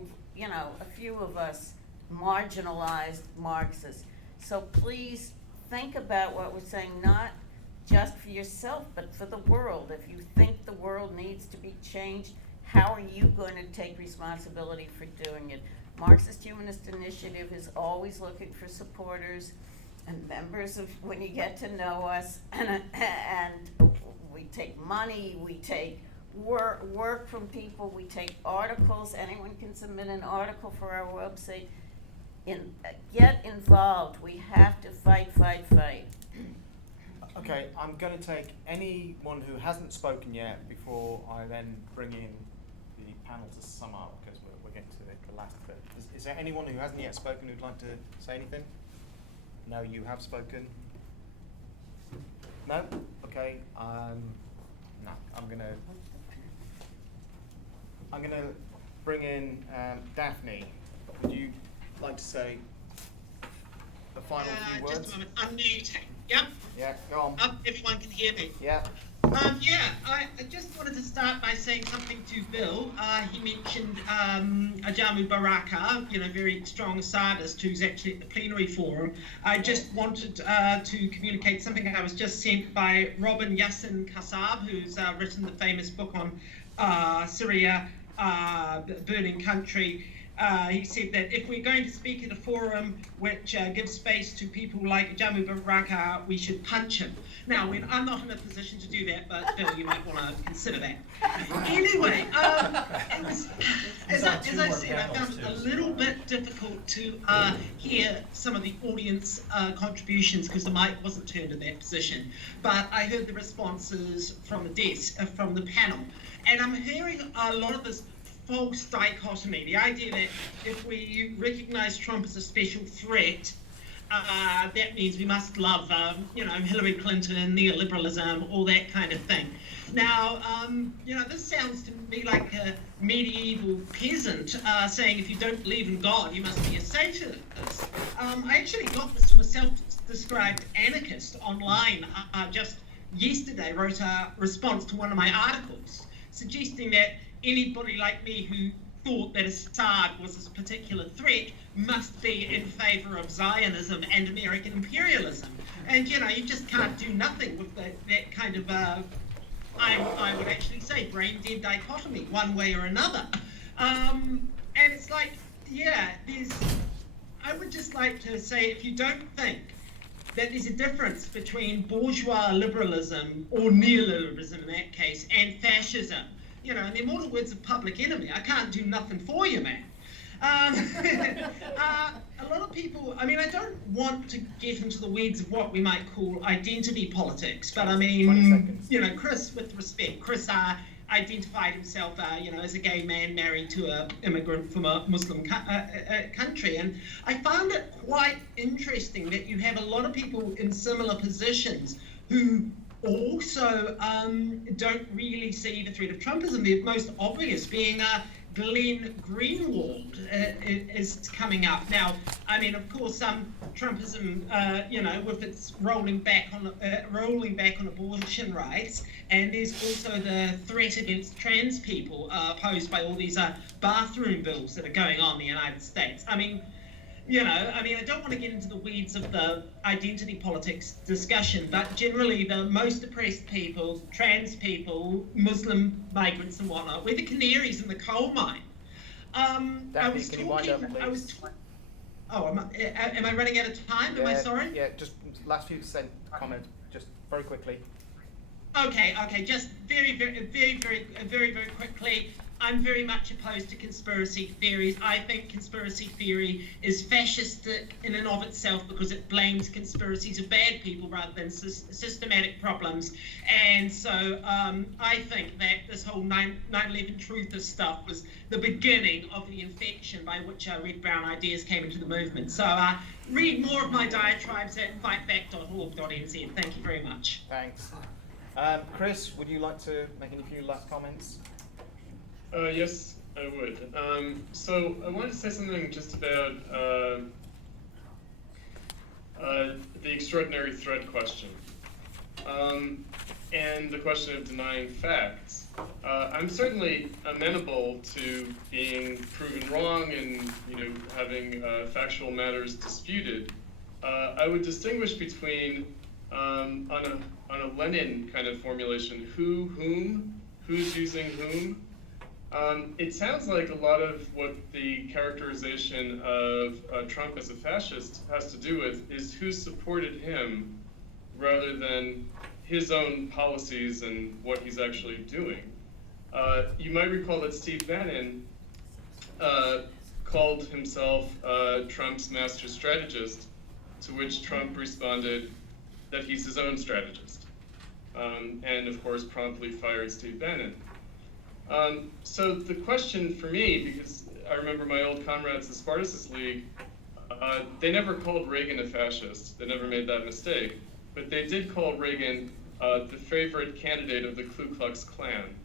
of us marginalized Marxists. So please think about what we're saying, not just for yourself, but for the world. If you think the world needs to be changed, how are you going to take responsibility for doing it? Marxist-Humanist Initiative is always looking for supporters and members of, when you get to know us, and we take money, we take work from people, we take articles. Anyone can submit an article for our website. Get involved. We have to fight. Okay, I'm going to take anyone who hasn't spoken yet before I then bring in the panel to sum up, because we're getting to the last bit. Is there anyone who hasn't yet spoken who'd like to say anything? No, you have spoken? No? Okay, no, I'm gonna bring in Daphne. Would you like to say the final few words? Just a moment, I'm muting. Yep. Yeah, go on. Everyone can hear me. Yeah. I just wanted to start by saying something to Bill. He mentioned Ajamu Baraka, very strong Sadist who's actually at the plenary forum. I just wanted to communicate something I was just sent by Robin Yassin Kassab, who's written the famous book on Syria, Burning Country. He said that if we're going to speak at a forum which gives space to people like Jamu Baraka, we should punch him. Now, I'm not in a position to do that, but Bill, you might want to consider that. Anyway, it was, as I said, I found it a little bit difficult to hear some of the audience contributions because the mic wasn't turned in that position. But I heard the responses from the desk, from the panel, and I'm hearing a lot of this false dichotomy, the idea that if we recognize Trump as a special threat, that means we must love, Hillary Clinton, neo-liberalism, all that kind of thing. Now, this sounds to me like a medieval peasant saying if you don't believe in God, you must be a Satanist. I actually got this from a self-described anarchist online just yesterday, wrote a response to one of my articles, suggesting that anybody like me who thought that Assad was a particular threat must be in favor of Zionism and American imperialism. And, you just can't do nothing with that kind of, I would actually say, brain-dead dichotomy, one way or another. And it's like, I would just like to say, if you don't think that there's a difference between bourgeois liberalism, or neoliberalism in that case, and fascism, in the immortal words of Public Enemy, I can't do nothing for you, man. A lot of people, I don't want to get into the weeds of what we might call identity politics, but Chris, with respect, Chris identified himself, as a gay man married to an immigrant from a Muslim country, and I found it quite interesting that you have a lot of people in similar positions who also don't really see the threat of Trumpism. The most obvious being Glenn Greenwald is coming up. Now, of course, Trumpism, with its rolling back on abortion rights, and there's also the threat against trans people posed by all these bathroom bills that are going on in the United States. I don't want to get into the weeds of the identity politics discussion, but generally the most oppressed people, trans people, Muslim migrants and whatnot, we're the canaries in the coal mine. Am I running out of time? Am I sorry? Yeah, just last few comment, just very quickly. Okay, just very quickly. I'm very much opposed to conspiracy theories. I think conspiracy theory is fascistic in and of itself because it blames conspiracies of bad people rather than systematic problems. And so I think that this whole 9/11 truthist stuff was the beginning of the infection by which Red Brown ideas came into the movement. So read more of my diatribes at fightback.org.nz. Thank you very much. Thanks. Chris, would you like to make any few last comments? Yes, I would. So I wanted to say something just about the extraordinary threat question and the question of denying facts. I'm certainly amenable to being proven wrong and having factual matters disputed. I would distinguish between on a Lenin kind of formulation, who, whom, who's using whom. It sounds like a lot of what the characterization of Trump as a fascist has to do with is who supported him rather than his own policies and what he's actually doing. You might recall that Steve Bannon called himself Trump's master strategist, to which Trump responded that he's his own strategist, and of course promptly fired Steve Bannon. So the question for me, because I remember my old comrades, the Spartacus League, they never called Reagan a fascist. They never made that mistake. But they did call Reagan the favorite candidate of the Ku Klux Klan,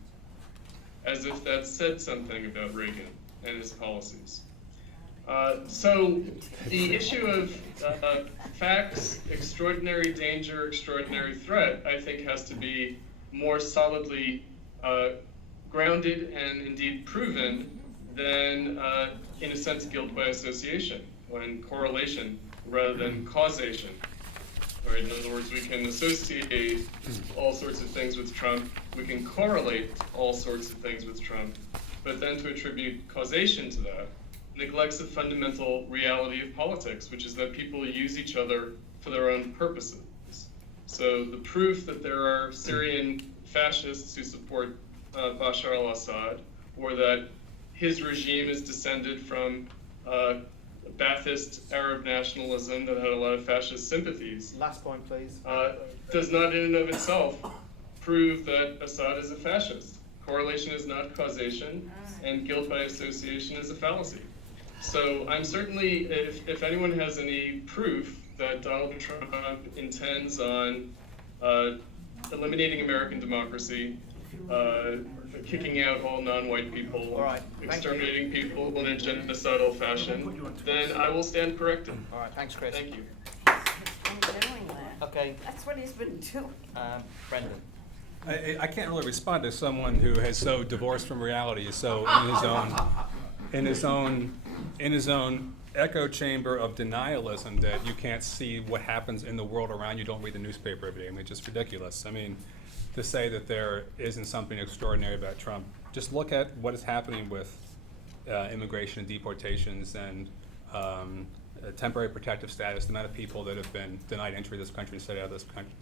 as if that said something about Reagan and his policies. So the issue of facts, extraordinary danger, extraordinary threat, I think has to be more solidly grounded and indeed proven than, in a sense, guilt by association, when correlation rather than causation. Right? In other words, we can associate all sorts of things with Trump, we can correlate all sorts of things with Trump, but then to attribute causation to that neglects the fundamental reality of politics, which is that people use each other for their own purposes. So the proof that there are Syrian fascists who support Bashar al-Assad, or that his regime is descended from Ba'athist Arab nationalism that had a lot of fascist sympathies. Last point, please. Does not in and of itself prove that Assad is a fascist. Correlation is not causation, and guilt by association is a fallacy. So I'm certainly, if anyone has any proof that Donald Trump intends on eliminating American democracy, kicking out all non-white people, All right. exterminating people in a genocidal fashion, then I will stand corrected. All right, thanks, Chris. Thank you. He's been doing that. Okay, That's what he's been doing. Brendan. I can't really respond to someone who has so divorced from reality, so in his own echo chamber of denialism that you can't see what happens in the world around you, don't read the newspaper every day. I mean, it's just ridiculous. I mean, to say that there isn't something extraordinary about Trump, just look at what is happening with immigration and deportations and temporary protective status, the amount of people that have been denied entry to this country and set out of this country.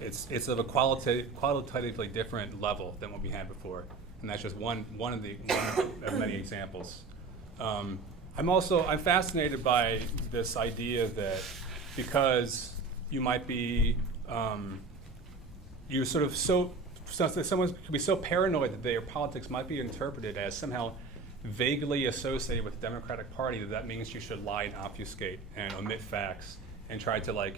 It's of a qualitatively different level than what we had before, and that's just one of many examples. I'm fascinated by this idea that because you might be you're sort of someone could be so paranoid that their politics might be interpreted as somehow vaguely associated with the Democratic Party, that means you should lie and obfuscate and omit facts and try to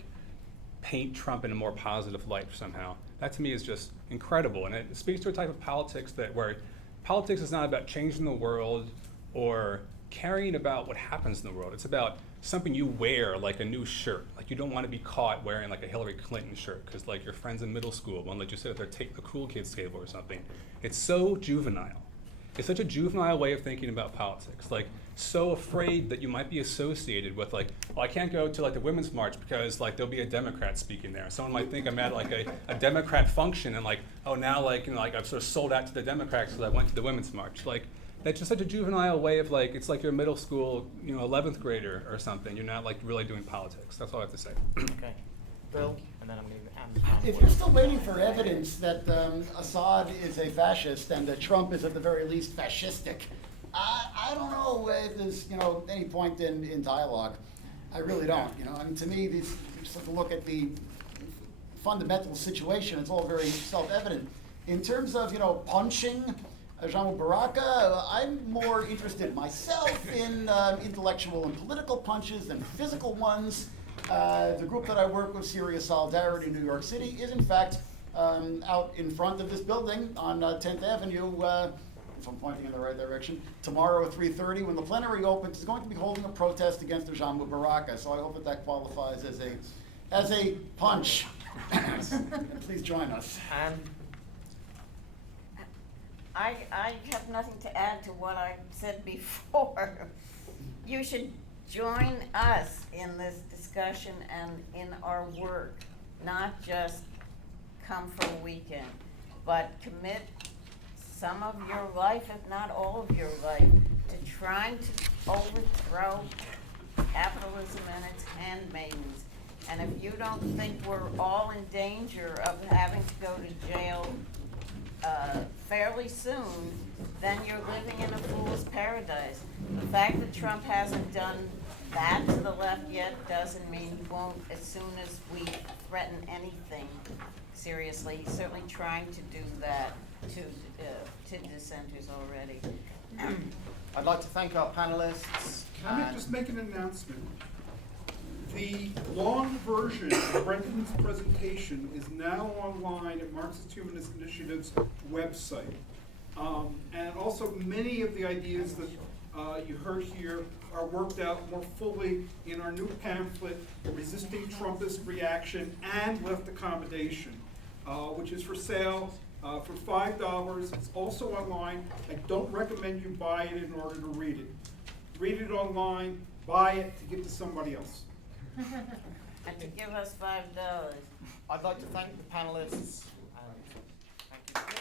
paint Trump in a more positive light somehow. That to me is just incredible, and it speaks to a type of politics where politics is not about changing the world or caring about what happens in the world. It's about something you wear, like a new shirt. Like you don't want to be caught wearing like a Hillary Clinton shirt because like your friends in middle school won't let you sit at the cool kids table or something. It's so juvenile. It's such a juvenile way of thinking about politics. Like so afraid that you might be associated with I can't go to the Women's March because there'll be a Democrat speaking there. Someone might think I'm at a Democrat function and I've sort of sold out to the Democrats because I went to the Women's March. That's just such a juvenile way of it's like you're a middle school, 11th grader or something. You're not really doing politics. That's all I have to say. Okay. Bill, and then I'm going to hand If you're still waiting for evidence that Assad is a fascist and that Trump is at the very least fascistic, I don't know if there's any point in dialogue. I really don't. I mean, to me, you just have to look at the fundamental situation. It's all very self-evident. In terms of punching Jean Baraka, I'm more interested myself in intellectual and political punches than physical ones. The group that I work with, Syria Solidarity in New York City, is in fact out in front of this building on 10th Avenue, if I'm pointing in the right direction, tomorrow at 3:30 when the plenary opens, is going to be holding a protest against Jean Baraka. So I hope that qualifies as a punch. Please join us. And I have nothing to add to what I said before. You should join us in this discussion and in our work, not just come for a weekend, but commit some of your life, if not all of your life, to trying to overthrow capitalism and its handmaidens. And if you don't think we're all in danger of having to go to jail fairly soon, then you're living in a fool's paradise. The fact that Trump hasn't done that to the left yet doesn't mean he won't as soon as we threaten anything seriously. He's certainly trying to do that to dissenters already. I'd like to thank our panelists. Can I just make an announcement? The long version of Brendan's presentation is now online at Marxist-Humanist Initiative's website. And also many of the ideas that you heard here are worked out more fully in our new pamphlet, Resisting Trumpist Reaction and Left Accommodation. which is for sale for $5. It's also online. I don't recommend you buy it in order to read it. Read it online, buy it to give to somebody else. And to give us $5. I'd like to thank the panelists. And thank you.